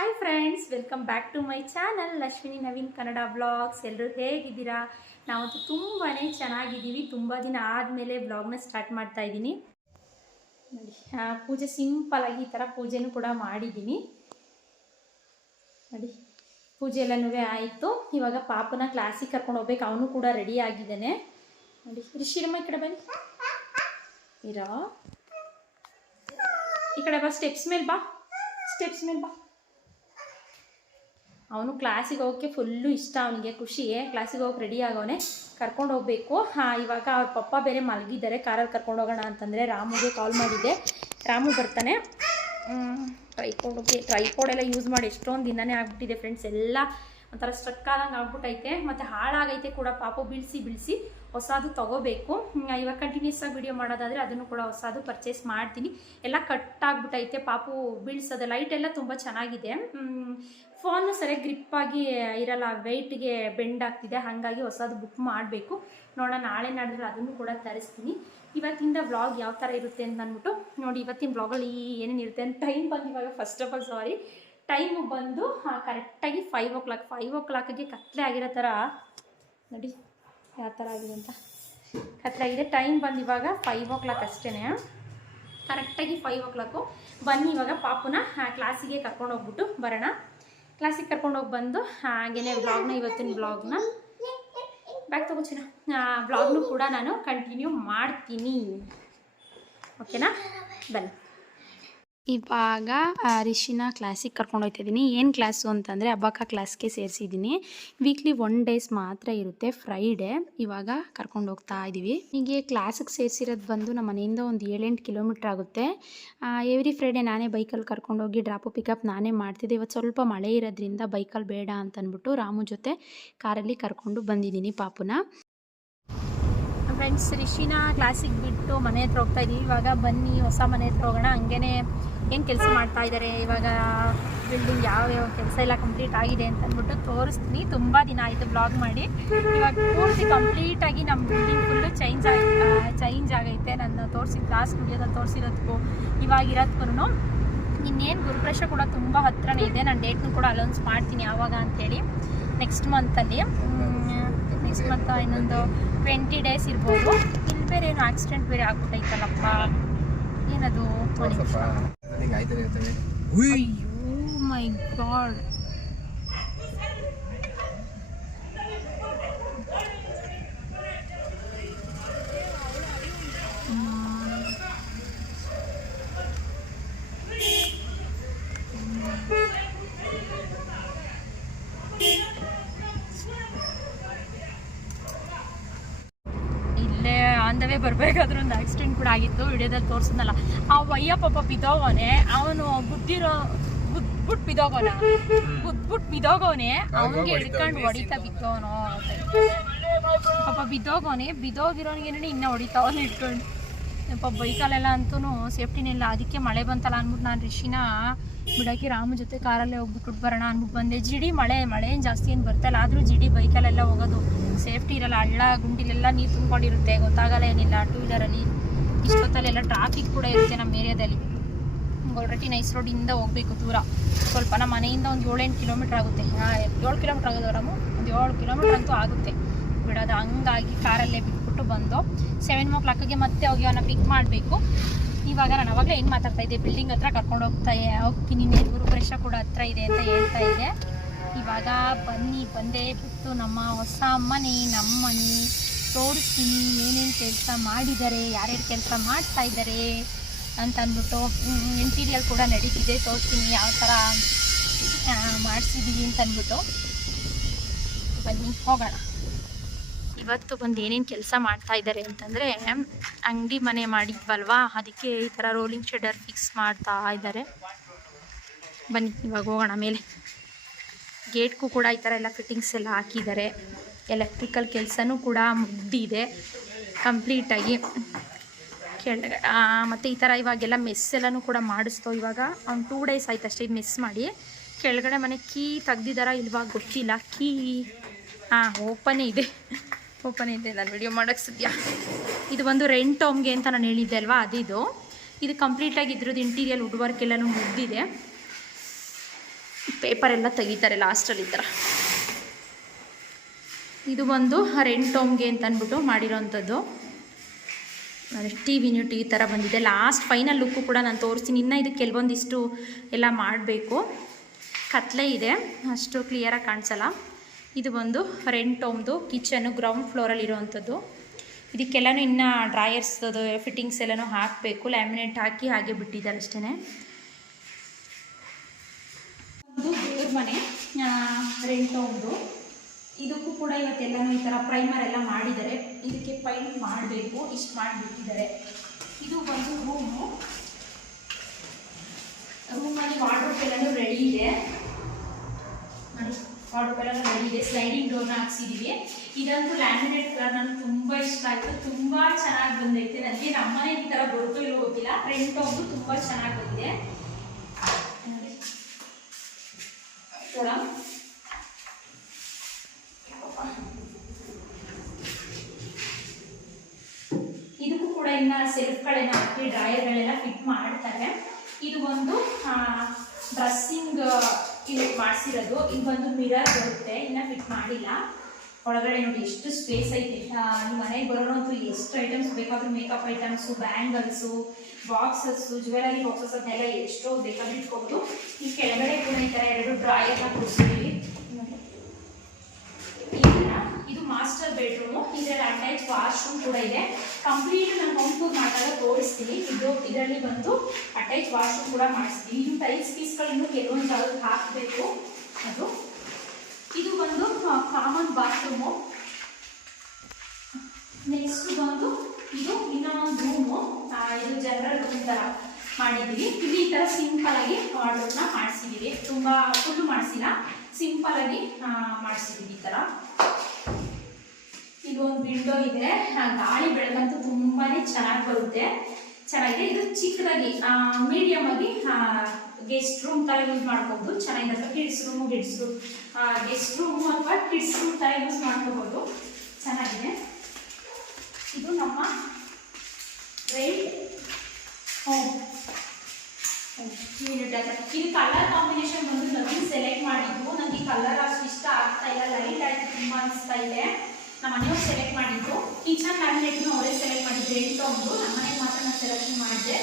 Hi friends, welcome back to my channel Ashwini Naveen Kannada blogs. ಎಲ್ಲರೂ ಹೇಗಿದ್ದೀರಾ? ನಾವಂತೂ ತುಂಬಾ ಚೆನ್ನಾಗಿದ್ದೀವಿ. ತುಂಬ ದಿನ ಆದಮೇಲೆ ಬ್ಲಾಗ್ನ ಸ್ಟಾರ್ಟ್ ಮಾಡ್ತಾ ಇದ್ದೀನಿ. ನೋಡಿ, ಪೂಜೆ ಸಿಂಪಲ್ಲಾಗಿ ಈ ಥರ ಪೂಜೆನೂ ಕೂಡ ಮಾಡಿದ್ದೀನಿ. ನೋಡಿ, ಪೂಜೆ ಎಲ್ಲನೂ ಆಯಿತು. ಇವಾಗ ಪಾಪನ ಕ್ಲಾಸಿಗೆ ಕರ್ಕೊಂಡು ಹೋಗ್ಬೇಕು. ಅವನು ಕೂಡ ರೆಡಿ ಆಗಿದ್ದಾನೆ. ನೋಡಿ, ರಿಷಿರಮ್ಮ ಈ ಕಡೆ ಬನ್ನಿ. ಇರೋ ಈ ಕಡೆ ಬಾ, ಸ್ಟೆಪ್ಸ್ ಮೇಲೆ ಬಾ. ಅವನು ಕ್ಲಾಸಿಗೆ ಹೋಗೋಕ್ಕೆ ಫುಲ್ಲು ಇಷ್ಟ. ಅವನಿಗೆ ಖುಷಿ, ಕ್ಲಾಸಿಗೆ ಹೋಗಿ ರೆಡಿ ಆಗೋನೆ, ಕರ್ಕೊಂಡು ಹೋಗ್ಬೇಕು. ಇವಾಗ ಅವ್ರ ಪಪ್ಪ ಬೇರೆ ಮಲಗಿದ್ದಾರೆ. ಕಾರಲ್ಲಿ ಕರ್ಕೊಂಡು ಹೋಗೋಣ ಅಂತಂದರೆ ರಾಮುಗೆ ಕಾಲ್ ಮಾಡಿದ್ದೆ. ರಾಮು ಬರ್ತಾನೆ. ಟ್ರೈಪೋಡ್ ಎಲ್ಲ ಯೂಸ್ ಮಾಡಿ ಎಷ್ಟೊಂದು ದಿನನೇ ಆಗ್ಬಿಟ್ಟಿದೆ ಫ್ರೆಂಡ್ಸ್. ಎಲ್ಲ ಒಂಥರ ಸ್ಟ್ರಕ್ ಆದಂಗೆ ಆಗ್ಬಿಟ್ಟೈತೆ, ಮತ್ತು ಹಾಳಾಗೈತೆ ಕೂಡ. ಪಾಪು ಬೀಳಿಸಿ ಹೊಸದು ತೊಗೋಬೇಕು. ಇವಾಗ ಕಂಟಿನ್ಯೂಸ್ ಆಗಿ ವಿಡಿಯೋ ಮಾಡೋದಾದರೆ ಅದನ್ನು ಕೂಡ ಹೊಸದು ಪರ್ಚೇಸ್ ಮಾಡ್ತೀನಿ. ಎಲ್ಲ ಕಟ್ ಆಗಿಬಿಟ್ಟೈತೆ ಪಾಪು ಬೀಳ್ಸೋದು. ಲೈಟ್ ಎಲ್ಲ ತುಂಬ ಚೆನ್ನಾಗಿದೆ. ಫೋನು ಸರಿಯಾಗಿ ಗ್ರಿಪ್ಪಾಗಿ ಇರಲ್ಲ, ವೆಯ್ಟ್ಗೆ ಬೆಂಡ್ ಆಗ್ತಿದೆ. ಹಾಗಾಗಿ ಹೊಸದು ಬುಕ್ ಮಾಡಬೇಕು. ನೋಡೋಣ, ನಾಳೆ ನಾಡಿದ್ರೆ ಅದನ್ನು ಕೂಡ ತರಿಸ್ತೀನಿ. ಇವತ್ತಿಂದ ವ್ಲಾಗ್ ಯಾವ ಥರ ಇರುತ್ತೆ ಅಂತ ಅಂದ್ಬಿಟ್ಟು ನೋಡಿ. ಇವತ್ತಿನ ವ್ಲಾಗಲ್ಲಿ ಏನೇನು ಇರುತ್ತೆ ಅಂತ ಟೈಮ್ ಬಂದು ಇವಾಗ ಫಸ್ಟ್ ಆಫ್ ಆಲ್ ಟೈಮು ಬಂದು ಕರೆಕ್ಟಾಗಿ 5 o'clock. 5 o'clockಗೆ ಕತ್ಲೆ ಆಗಿರೋ ಥರ ನೋಡಿ ಯಾವ ಥರ ಆಗಿದೆ ಅಂತ. ಕತ್ಲೆ ಆಗಿದೆ. ಟೈಮ್ ಬಂದು ಇವಾಗ 5 o'clock ಅಷ್ಟೇ. ಕರೆಕ್ಟಾಗಿ 5 o'clock. ಬನ್ನಿ ಇವಾಗ ಪಾಪುನ ಕ್ಲಾಸಿಗೆ ಕರ್ಕೊಂಡು ಹೋಗ್ಬಿಟ್ಟು ಬರೋಣ. ಕ್ಲಾಸಿಗೆ ಕರ್ಕೊಂಡು ಹೋಗಿ ಬಂದು ಹಾಗೇನೆ ವ್ಲಾಗ್ನ, ಇವತ್ತಿನ ವ್ಲಾಗ್ನ ಬ್ಯಾಗ್ ತಗೋಚಿನ ವ್ಲಾಗ್ನು ಕೂಡ ನಾನು ಕಂಟಿನ್ಯೂ ಮಾಡ್ತೀನಿ. ಓಕೆನಾ? ಬನ್ನಿ. ಇವಾಗ ರಿಷಿನ ಕ್ಲಾಸಿಗೆ ಕರ್ಕೊಂಡು ಹೋಗ್ತಾಯಿದ್ದೀನಿ. ಏನು ಕ್ಲಾಸು ಅಂತಂದರೆ ಅಬಾಕ ಕ್ಲಾಸ್ಗೆ ಸೇರಿಸಿದ್ದೀನಿ. ವೀಕ್ಲಿ 1 days ಮಾತ್ರ ಇರುತ್ತೆ, ಫ್ರೈಡೇ. ಇವಾಗ ಕರ್ಕೊಂಡು ಹೋಗ್ತಾ ಇದ್ದೀವಿ. ಹೀಗೆ ಕ್ಲಾಸಿಗೆ ಸೇರಿಸಿರೋದು ಬಂದು ನಮ್ಮ ಮನೆಯಿಂದ ಒಂದು 7-8 ಕಿಲೋಮೀಟ್ರ್ ಆಗುತ್ತೆ. ಎವ್ರಿ ಫ್ರೈಡೇ ನಾನೇ ಬೈಕಲ್ಲಿ ಕರ್ಕೊಂಡೋಗಿ ಡ್ರಾಪು ಪಿಕಪ್ ನಾನೇ ಮಾಡ್ತಿದ್ದೆ. ಇವತ್ತು ಸ್ವಲ್ಪ ಮಳೆ ಇರೋದ್ರಿಂದ ಬೈಕಲ್ಲಿ ಬೇಡ ಅಂತಂದ್ಬಿಟ್ಟು ರಾಮು ಜೊತೆ ಕಾರಲ್ಲಿ ಕರ್ಕೊಂಡು ಬಂದಿದ್ದೀನಿ ಪಾಪುನ. ಫ್ರೆಂಡ್ಸ್, ರಿಷಿನ ಕ್ಲಾಸಿಗೆ ಬಿಟ್ಟು ಮನೆ ಹತ್ರ ಹೋಗ್ತಾ ಇದ್ದೀವಿ. ಇವಾಗ ಬನ್ನಿ ಹೊಸ ಮನೆ ಹತ್ರ ಹೋಗೋಣ. ಹಂಗೇ ಏನು ಕೆಲಸ ಮಾಡ್ತಾ ಇದ್ದಾರೆ, ಇವಾಗ ಬಿಲ್ಡಿಂಗ್ ಯಾವ್ಯಾವ ಕೆಲಸ ಎಲ್ಲ ಕಂಪ್ಲೀಟ್ ಆಗಿದೆ ಅಂತ ಅಂದ್ಬಿಟ್ಟು ತೋರಿಸ್ತೀನಿ. ತುಂಬ ದಿನ ಆಯಿತು ಬ್ಲಾಗ್ ಮಾಡಿ. ಇವಾಗ ಪೂರ್ತಿ ಕಂಪ್ಲೀಟಾಗಿ ನಮ್ಮ ಬಿಲ್ಡಿಂಗ್ ಫುಲ್ಲು ಚೇಂಜ್ ಆಗೈತೆ. ನಾನು ತೋರಿಸಿದ್ದು ಲಾಸ್ಟ್ ವಿಡಿಯೋದಲ್ಲಿ ತೋರಿಸಿರೋದಕ್ಕೂ ಇವಾಗಿರೋದಕ್ಕೂ. ಇನ್ನೇನು ಗುರುಪ್ರವೇಶ ಕೂಡ ತುಂಬ ಹತ್ರನೇ ಇದೆ. ನಾನು ಡೇಟ್ನು ಕೂಡ ಅಲೌನ್ಸ್ ಮಾಡ್ತೀನಿ ಯಾವಾಗ ಅಂಥೇಳಿ. ನೆಕ್ಸ್ಟ್ ಮಂತಲ್ಲಿ ಇನ್ನೊಂದು 20 days ಇರ್ಬೋದು. ಇಲ್ಲಿ ಬೇರೆ ಏನು ಆಕ್ಸಿಡೆಂಟ್ ಬೇರೆ ಆಗ್ಬಿಟ್ಟೈತಲ್ಲಪ್ಪ. ಏನದು? ಅಯ್ಯೋ ಮೈ ಗಾಡ್. ಅಂದವೇ ಬರಬೇಕಾದ್ರೂ ಒಂದು ಆಕ್ಸಿಡೆಂಟ್ ಕೂಡ ಆಗಿತ್ತು. ವಿಡಿಯೋದಲ್ಲಿ ತೋರಿಸಿದ್ನಲ್ಲ, ಆ ವಯ್ಯ ಪಾಪ ಬಿದ್ದೋಗವನೆ. ಅವನು ಬಿಟ್ಟು ಬಿದ್ದೋಗವನೆ. ಅವನಿಗೆ ಹಿಡ್ಕೊಂಡು ಹೊಡಿತಾ ಬಿದ್ದವನು. ಪಾಪ ಬಿದ್ದೋಗಿರೋನಿಗೇನೇ ಇನ್ನೂ ಹೊಡಿತಾವನು ಹಿಡ್ಕೊಂಡು. ಪಾಪ ಬೈಕಲ್ಲೆಲ್ಲ ಅಂತೂ ಸೇಫ್ಟಿನಿಲ್ಲ. ಅದಕ್ಕೆ ಮಳೆ ಬಂತಲ್ಲ ಅಂದ್ಬಿಟ್ಟು ನಾನು ರಿಷಿನ ಬಿಡೋಕ್ಕೆ ರಾಮು ಜೊತೆ ಕಾರಲ್ಲೇ ಹೋಗ್ಬಿಟ್ಟು ಬರೋಣ ಅಂದ್ಬಿಟ್ಟು ಬಂದೆ. ಮಳೆ ಏನು ಜಾಸ್ತಿ ಏನು ಬರ್ತಾಯಿಲ್ಲ. ಆದರೂ ಬೈಕಲ್ಲೆಲ್ಲ ಹೋಗೋದು ಸೇಫ್ಟಿ ಇರಲ್ಲ. ಹಳ್ಳ ಗುಂಡಿಲೆಲ್ಲ ನೀರು ತುಂಬಿಕೊಂಡಿರುತ್ತೆ, ಗೊತ್ತಾಗಲ್ಲ ಏನಿಲ್ಲ. 2-wheeler ಇಷ್ಟೊತ್ತಲ್ಲೆಲ್ಲ ಟ್ರಾಫಿಕ್ ಕೂಡ ಇರುತ್ತೆ ನಮ್ಮ ಏರಿಯಾದಲ್ಲಿ. ಗೊಲ್ರಟ್ಟಿ ನೈಸ್ ರೋಡಿಂದ ಹೋಗಬೇಕು ದೂರ ಸ್ವಲ್ಪ. ನಮ್ಮ ಮನೆಯಿಂದ ಒಂದು 7-8 ಕಿಲೋಮೀಟ್ರ್ ಆಗುತ್ತೆ. 7 ಕಿಲೋಮೀಟ್ರ್ ಆಗೋದು ರಾಮು, ಒಂದು 7 ಕಿಲೋಮೀಟ್ರ್ ಅಂತೂ ಆಗುತ್ತೆ ಬಿಡೋದು. ಹಂಗಾಗಿ ಕಾರಲ್ಲೇ ಬಿಟ್ಬಿಟ್ಟು ಬಂದು 7 o'clockಗೆ ಮತ್ತೆ ಹೋಗಿ ಅವನ್ನ ಪಿಕ್ ಮಾಡಬೇಕು. ಇವಾಗ ನಾನು ಅವಾಗಲೇ ಏನು ಮಾತಾಡ್ತಾ ಇದ್ದೆ, ಬಿಲ್ಡಿಂಗ್ ಹತ್ರ ಕರ್ಕೊಂಡು ಹೋಗ್ತೀನಿ. ಗುರುಪ್ರವೇಶ ಕೂಡ ಹತ್ರ ಇದೆ ಅಂತ ಹೇಳ್ತಾ ಇದ್ದೆ. ಇವಾಗ ಬಂದೇ ಬಿಟ್ಟು ನಮ್ಮ ಹೊಸ ಮನೆ, ನಮ್ಮ ಮನೆ ತೋರಿಸ್ತೀನಿ. ಏನೇನು ಕೆಲಸ ಮಾಡಿದ್ದಾರೆ, ಯಾರ್ಯಾರು ಕೆಲಸ ಮಾಡ್ತಾ ಇದ್ದಾರೆ ಅಂತ ಅಂದ್ಬಿಟ್ಟು. ಇಂಟೀರಿಯರ್ ಕೂಡ ನಡೀತಿದೆ, ತೋರಿಸ್ತೀನಿ ಯಾವ ಥರ ಮಾಡಿಸಿದ್ದೀವಿ ಅಂತ ಅಂದ್ಬಿಟ್ಟು. ಬನ್ನಿ ಹೋಗೋಣ. ಇವತ್ತು ಬಂದು ಏನೇನು ಕೆಲಸ ಮಾಡ್ತಾ ಇದ್ದಾರೆ ಅಂತಂದರೆ, ಅಂಗಡಿ ಮನೆ ಮಾಡಿದ್ವಲ್ವಾ, ಅದಕ್ಕೆ ಈ ಥರ ರೋಲಿಂಗ್ ಶೆಡರ್ ಫಿಕ್ಸ್ ಮಾಡ್ತಾ ಇದ್ದಾರೆ. ಬನ್ನಿ ಇವಾಗ ಹೋಗೋಣ ಮೇಲೆ. ಗೇಟ್ಗೂ ಕೂಡ ಈ ಥರ ಎಲ್ಲ ಫಿಟ್ಟಿಂಗ್ಸ್ ಎಲ್ಲ ಹಾಕಿದ್ದಾರೆ. ಎಲೆಕ್ಟ್ರಿಕಲ್ ಕೆಲಸನೂ ಕೂಡ ಮುಗ್ದಿದೆ ಕಂಪ್ಲೀಟಾಗಿ. ಮತ್ತು ಈ ಥರ ಇವಾಗೆಲ್ಲ ಮೆಸ್ ಎಲ್ಲನೂ ಕೂಡ ಮಾಡಿಸ್ತೋ. ಇವಾಗ ಒಂದು 2 days ಆಯ್ತು ಅಷ್ಟೇ ಇದು ಮೆಸ್ ಮಾಡಿ. ಕೆಳಗಡೆ ಮನೆ ಕೀ ತೆಗ್ದಿದ್ದಾರಾ ಇಲ್ವಾ ಗೊತ್ತಿಲ್ಲ. ಕೀ ಓಪನೇ ಇದೆ ನಾನು ವಿಡಿಯೋ ಮಾಡೋಕ್ಕೆ ಸದ್ಯ. ಇದು ಒಂದು ರೆಂಟ್ ಹೋಮ್ಗೆ ಅಂತ ನಾನು ಹೇಳಿದ್ದೆ ಅಲ್ವಾ, ಅದಿದು. ಇದು ಕಂಪ್ಲೀಟಾಗಿ ಇದ್ರದ್ದು ಇಂಟೀರಿಯರ್ ವುಡ್ ವರ್ಕ್ ಎಲ್ಲನೂ ಮುಗ್ದಿದೆ. ಪೇಪರ್ ಎಲ್ಲ ತೆಗಿತಾರೆ ಲಾಸ್ಟಲ್ಲಿ ಈ ಥರ. ಇದು ಬಂದು ರೆಂಟ್ ಹೋಮ್ಗೆ ಅಂತ ಅಂದ್ಬಿಟ್ಟು ಮಾಡಿರೋವಂಥದ್ದು. ಟಿ ಯೂನಿಟ್ ಈ ಥರ ಬಂದಿದೆ. ಲಾಸ್ಟ್ ಫೈನಲ್ ಲುಕ್ಕು ಕೂಡ ನಾನು ತೋರಿಸ್ತೀನಿ. ಇನ್ನು ಇದಕ್ಕೆ ಕೆಲವೊಂದಿಷ್ಟು ಎಲ್ಲ ಮಾಡಬೇಕು. ಕತ್ಲೆ ಇದೆ, ಅಷ್ಟು ಕ್ಲಿಯರಾಗಿ ಕಾಣಿಸಲ್ಲ. ಇದು ಬಂದು ರೆಂಟ್ ಹೋಮ್ದು ಕಿಚನ್ನು ಗ್ರೌಂಡ್ ಫ್ಲೋರಲ್ಲಿ ಇರೋವಂಥದ್ದು. ಇದಕ್ಕೆಲ್ಲನೂ ಇನ್ನು ಡ್ರಾಯರ್ಸ್ ಅದು ಫಿಟ್ಟಿಂಗ್ಸ್ ಎಲ್ಲನೂ ಹಾಕಬೇಕು. ಲ್ಯಾಮಿನೇಟ್ ಹಾಕಿ ಹಾಗೆ ಬಿಟ್ಟಿದ್ದಾರೆ ಅಷ್ಟೇ. ಒಂದು ದೇವ್ರ ಮನೆ ರೆಂಟ್ ಹೋಮ್ದು. ಇದಕ್ಕೂ ಕೂಡ ಇವತ್ತೆಲ್ಲನೂ ಈ ಥರ ಪ್ರೈಮರ್ ಎಲ್ಲ ಮಾಡಿದ್ದಾರೆ. ಇದಕ್ಕೆ ಪೈಂಟ್ ಮಾಡಬೇಕು, ಇಷ್ಟು ಮಾಡಿಬಿಟ್ಟಿದ್ದಾರೆ. ಇದು ಒಂದು ರೂಮಲ್ಲಿ ವಾರ್ಡ್ರೋಬ್ ಎಲ್ಲನೂ ರೆಡಿ ಇದೆ ನೋಡಿ. ವಾರ್ಡ್ರೋಬ್ ಎಲ್ಲ ರೆಡಿ ಇದೆ. ಸ್ಲೈಡಿಂಗ್ ಡೋರ್ನ ಹಾಕ್ಸಿದ್ದೀವಿ. ಇದಂತೂ ಲ್ಯಾಮಿನೇಟ್ ಕಲರ್ ನನಗೆ ತುಂಬ ಇಷ್ಟ ಆಯಿತು. ತುಂಬ ಚೆನ್ನಾಗಿ ಬಂದೈತೆ. ನನಗೆ ನಮ್ಮನೆ ಈ ಥರ ಬರುತ್ತೋ ಇಲ್ಲೋ ಗೊತ್ತಿಲ್ಲ. ರೆಂಟ್ ಹೋಗ್ದು ತುಂಬ ಚೆನ್ನಾಗಿ ಬಂದಿದೆ ನೋಡಿ. ಥರ ಇದಕ್ಕೂ ಕೂಡ ಇನ್ನು ಸೆಲ್ಫ್ಗಳೆಲ್ಲ ಹಾಕಿ ಡ್ರಾಯರ್ಗಳೆಲ್ಲ ಫಿಟ್ ಮಾಡ್ತಾರೆ. ಇದು ಒಂದು ಡ್ರೆಸ್ಸಿಂಗ್ ಇಲ್ಲಿ ಮಾಡಿಸಿರೋದು. ಇದು ಬಂದು ಮಿರರ್ ಬರುತ್ತೆ, ಇನ್ನು ಫಿಟ್ ಮಾಡಿಲ್ಲ. ಒಳಗಡೆ ನೋಡಿ ಎಷ್ಟು ಸ್ಪೇಸ್ ಐತೆ. ನಿಮ್ಮ ಮನೆಗೆ ಬರೋರಂತೂ ಎಷ್ಟು ಐಟಮ್ಸ್ ಬೇಕಾದರೂ, makeup items, bangles, boxes, jewellery boxes ಅದನ್ನೆಲ್ಲ ಎಷ್ಟೋ ಬೇಕಾದ್ರೂ ಇಟ್ಕೊಂಡು. ಈ ಕೆಳಗಡೆ ಕೂಡ ಈ ಥರ 2 ಡ್ರಾಯರ್ನ ಕೊಡಿಸ್ತೀವಿ. ಇದು ಮಾಸ್ಟರ್ ಬೆಡ್ರೂಮು. ಇದರಲ್ಲಿ ಅಟ್ಯಾಚ್ ವಾಶ್ರೂಮ್ ಕೂಡ ಇದೆ. ಕಂಪ್ಲೀಟ್ ನಾನು ಹೋಮ್ ಟೂರ್ ಮಾಡಿದಾಗ ತೋರಿಸ್ತೀನಿ. ಇದರಲ್ಲಿ ಬಂದು ಅಟ್ಯಾಚ್ ವಾಶ್ರೂಮ್ ಕೂಡ ಮಾಡಿಸ್ತೀವಿ. ಇದು ಟೈಲ್ಸ್ ಪೀಸ್ಗಳಿಂದ ಕೆಲವೊಂದು ಜಾಗಕ್ಕೆ ಹಾಕಬೇಕು. ಅದು ಇದು ಬಂದು ಕಾಮನ್ ಬಾತ್ರೂಮು. ನೆಕ್ಸ್ಟ್ ಬಂದು ಇದು ಇನ್ನೊಂದು ರೂಮು. ಇದು ಜನರಲ್ ರೂಮ್ ಥರ ಮಾಡಿದ್ದೀವಿ. ಇಲ್ಲಿ ಈ ಥರ ಸಿಂಪಲಾಗಿ ವಾರ್ಡ್ರೋಬ್ನ ಮಾಡಿಸಿದ್ದೀವಿ. ತುಂಬ ಫುಲ್ಲು ಮಾಡಿಸಿಲ್ಲ, ಸಿಂಪಲಾಗಿ ಮಾಡಿಸಿದ್ದೀವಿ ಈ ಥರ. ಇದು ಒಂದು ವಿಂಡೋ ಇದೆ. ಗಾಳಿ ಬೆಳಕಂತೂ ತುಂಬಾ ಚೆನ್ನಾಗಿ ಬರುತ್ತೆ, ಚೆನ್ನಾಗಿದೆ. ಇದು ಚಿಕ್ಕದಾಗಿ ಮೀಡಿಯಮ್ ಆಗಿ ಗೆಸ್ಟ್ ರೂಮ್ ಥರ ಯೂಸ್ ಮಾಡ್ಬೋದು. ಚೆನ್ನಾಗಿದೆ. ಅಥವಾ ಕಿಡ್ಸ್ ರೂಮು ಗೆಸ್ಟ್ ರೂಮು ಅಥವಾ ಕಿಡ್ಸ್ ರೂಮ್ ಥರ ಯೂಸ್ ಮಾಡ್ಕೋಬೋದು. ಚೆನ್ನಾಗಿದೆ. ಇದು ನಮ್ಮ ರೆಂಟ್ ಹೋಮ್ ಯೂನಿಟ್. ಇದು ಕಲರ್ ಕಾಂಬಿನೇಷನ್ ಬಂದು ನನಗೆ ಸೆಲೆಕ್ಟ್ ಮಾಡಿದ್ದು. ನನಗೆ ಈ ಕಲರ್ ಅಷ್ಟು ಇಷ್ಟ ಆಗ್ತಾ ಇಲ್ಲ, ಲೈಟ್ ಆಯಿತು, ತುಂಬ ಅನಿಸ್ತಾ ಇದೆ. ನಮ್ಮ ಮನೆಯವ್ರು ಸೆಲೆಕ್ಟ್ ಮಾಡಿದ್ದು. ಕಿಚನ್ ಲ್ಯಾಮಿನೇಟ್ನು ಅವರೇ ಸೆಲೆಕ್ಟ್ ಮಾಡಿದ್ದು. ರೆಂಟ್ ಹೋಮ್ದು ನಮ್ಮ ಮನೆಗೆ ಮಾತ್ರ ನಾನು ಸೆಲೆಕ್ಷನ್ ಮಾಡಿದೆ.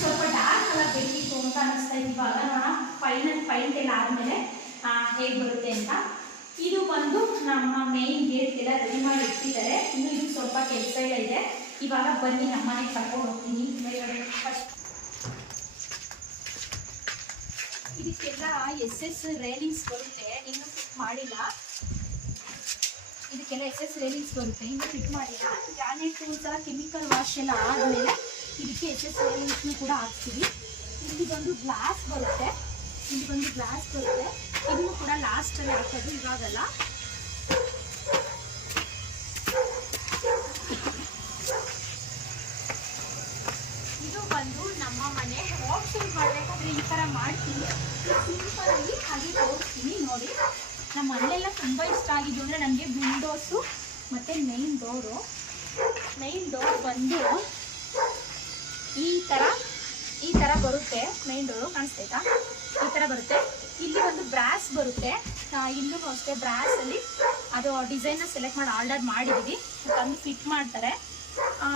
ಸ್ವಲ್ಪ ಡಾರ್ಕ್ ಕಲರ್ ಬೇಕಿತ್ತು ಅಂತ ಅನಿಸ್ತಾ ಇತ್ತು. ಇವಾಗ ನೋಡೋಣ ಪೈಂಟ್ ಎಲ್ಲ ಆದಮೇಲೆ ಹೇಗೆ ಬರುತ್ತೆ ಅಂತ. ಇದು ಬಂದು ನಮ್ಮ ಮೇನ್ ಗೇಟ್ಗೆಲ್ಲ ರೆಡಿ ಮಾಡಿ ಇಟ್ಟಿದ್ದಾರೆ. ಇನ್ನು ಇದು ಸ್ವಲ್ಪ ಕೆಲಸ ಎಲ್ಲ ಇದೆ. ಇವಾಗ ಬನ್ನಿ ನಮ್ಮ ಮನೆಗೆ ಕರ್ಕೊಂಡು ಹೋಗ್ತೀನಿ. ಫಸ್ಟ್ ಇದಕ್ಕೆಲ್ಲ SS ರೇಲಿಂಗ್ಸ್ ಬರುತ್ತೆ, ಇನ್ನೂ ಫಿಟ್ ಮಾಡಿಲ್ಲ. ಇದಕ್ಕೆಲ್ಲ SS ರೇಲಿಂಗ್ಸ್ ಬರುತ್ತೆ, ಇನ್ನೂ ಫಿಟ್ ಮಾಡಿಲ್ಲ. ಗ್ರಾನೈಟ್ ಒಂಥರ ಕೆಮಿಕಲ್ ವಾಶ್ ಎಲ್ಲ ಆದಮೇಲೆ ಇದಕ್ಕೆ SS ರೇಲಿಂಗ್ಸ್ನು ಕೂಡ ಹಾಕ್ತೀವಿ. ಇಲ್ಲಿ ಬಂದು ಗ್ಲಾಸ್ ಬರುತ್ತೆ. ಇದನ್ನು ಕೂಡ ಲಾಸ್ಟಲ್ಲಿ ಹಾಕೋದು, ಇವಾಗಲ್ಲ. ಇದು ಬಂದು ನಮ್ಮ ಮನೆ. ವಾಕ್ ಶೂಟ್ ಮಾಡಬೇಕಾದ್ರೆ ಈ ಥರ ಮಾಡ್ತೀನಿ. ಸಿಂಪಲಾಗಿ ಹಾಗೆ ತೋರಿಸ್ತೀನಿ ನೋಡಿ. ನಮ್ಮ ಮನೆಯೆಲ್ಲ ತುಂಬ ಇಷ್ಟ ಆಗಿದ್ದು ಅಂದರೆ ನನಗೆ ವಿಂಡೋಸು ಮತ್ತು ಮೈನ್ ಡೋರ್ ಬಂದು ಈ ಥರ ಬರುತ್ತೆ. ಮೈನ್ ಡೋರು ಕಾಣಿಸ್ತೈತಾ? ಈ ಥರ ಬರುತ್ತೆ. ಇಲ್ಲಿ ಒಂದು ಬ್ರಾಸ್ ಬರುತ್ತೆ. ಇಲ್ಲೂ ಅಷ್ಟೇ ಬ್ರಾಸಲ್ಲಿ ಅದು ಡಿಸೈನ್ನ ಸೆಲೆಕ್ಟ್ ಮಾಡಿ ಆರ್ಡರ್ ಮಾಡಿದ್ದೀವಿ. ತಂದು ಫಿಟ್ ಮಾಡ್ತಾರೆ.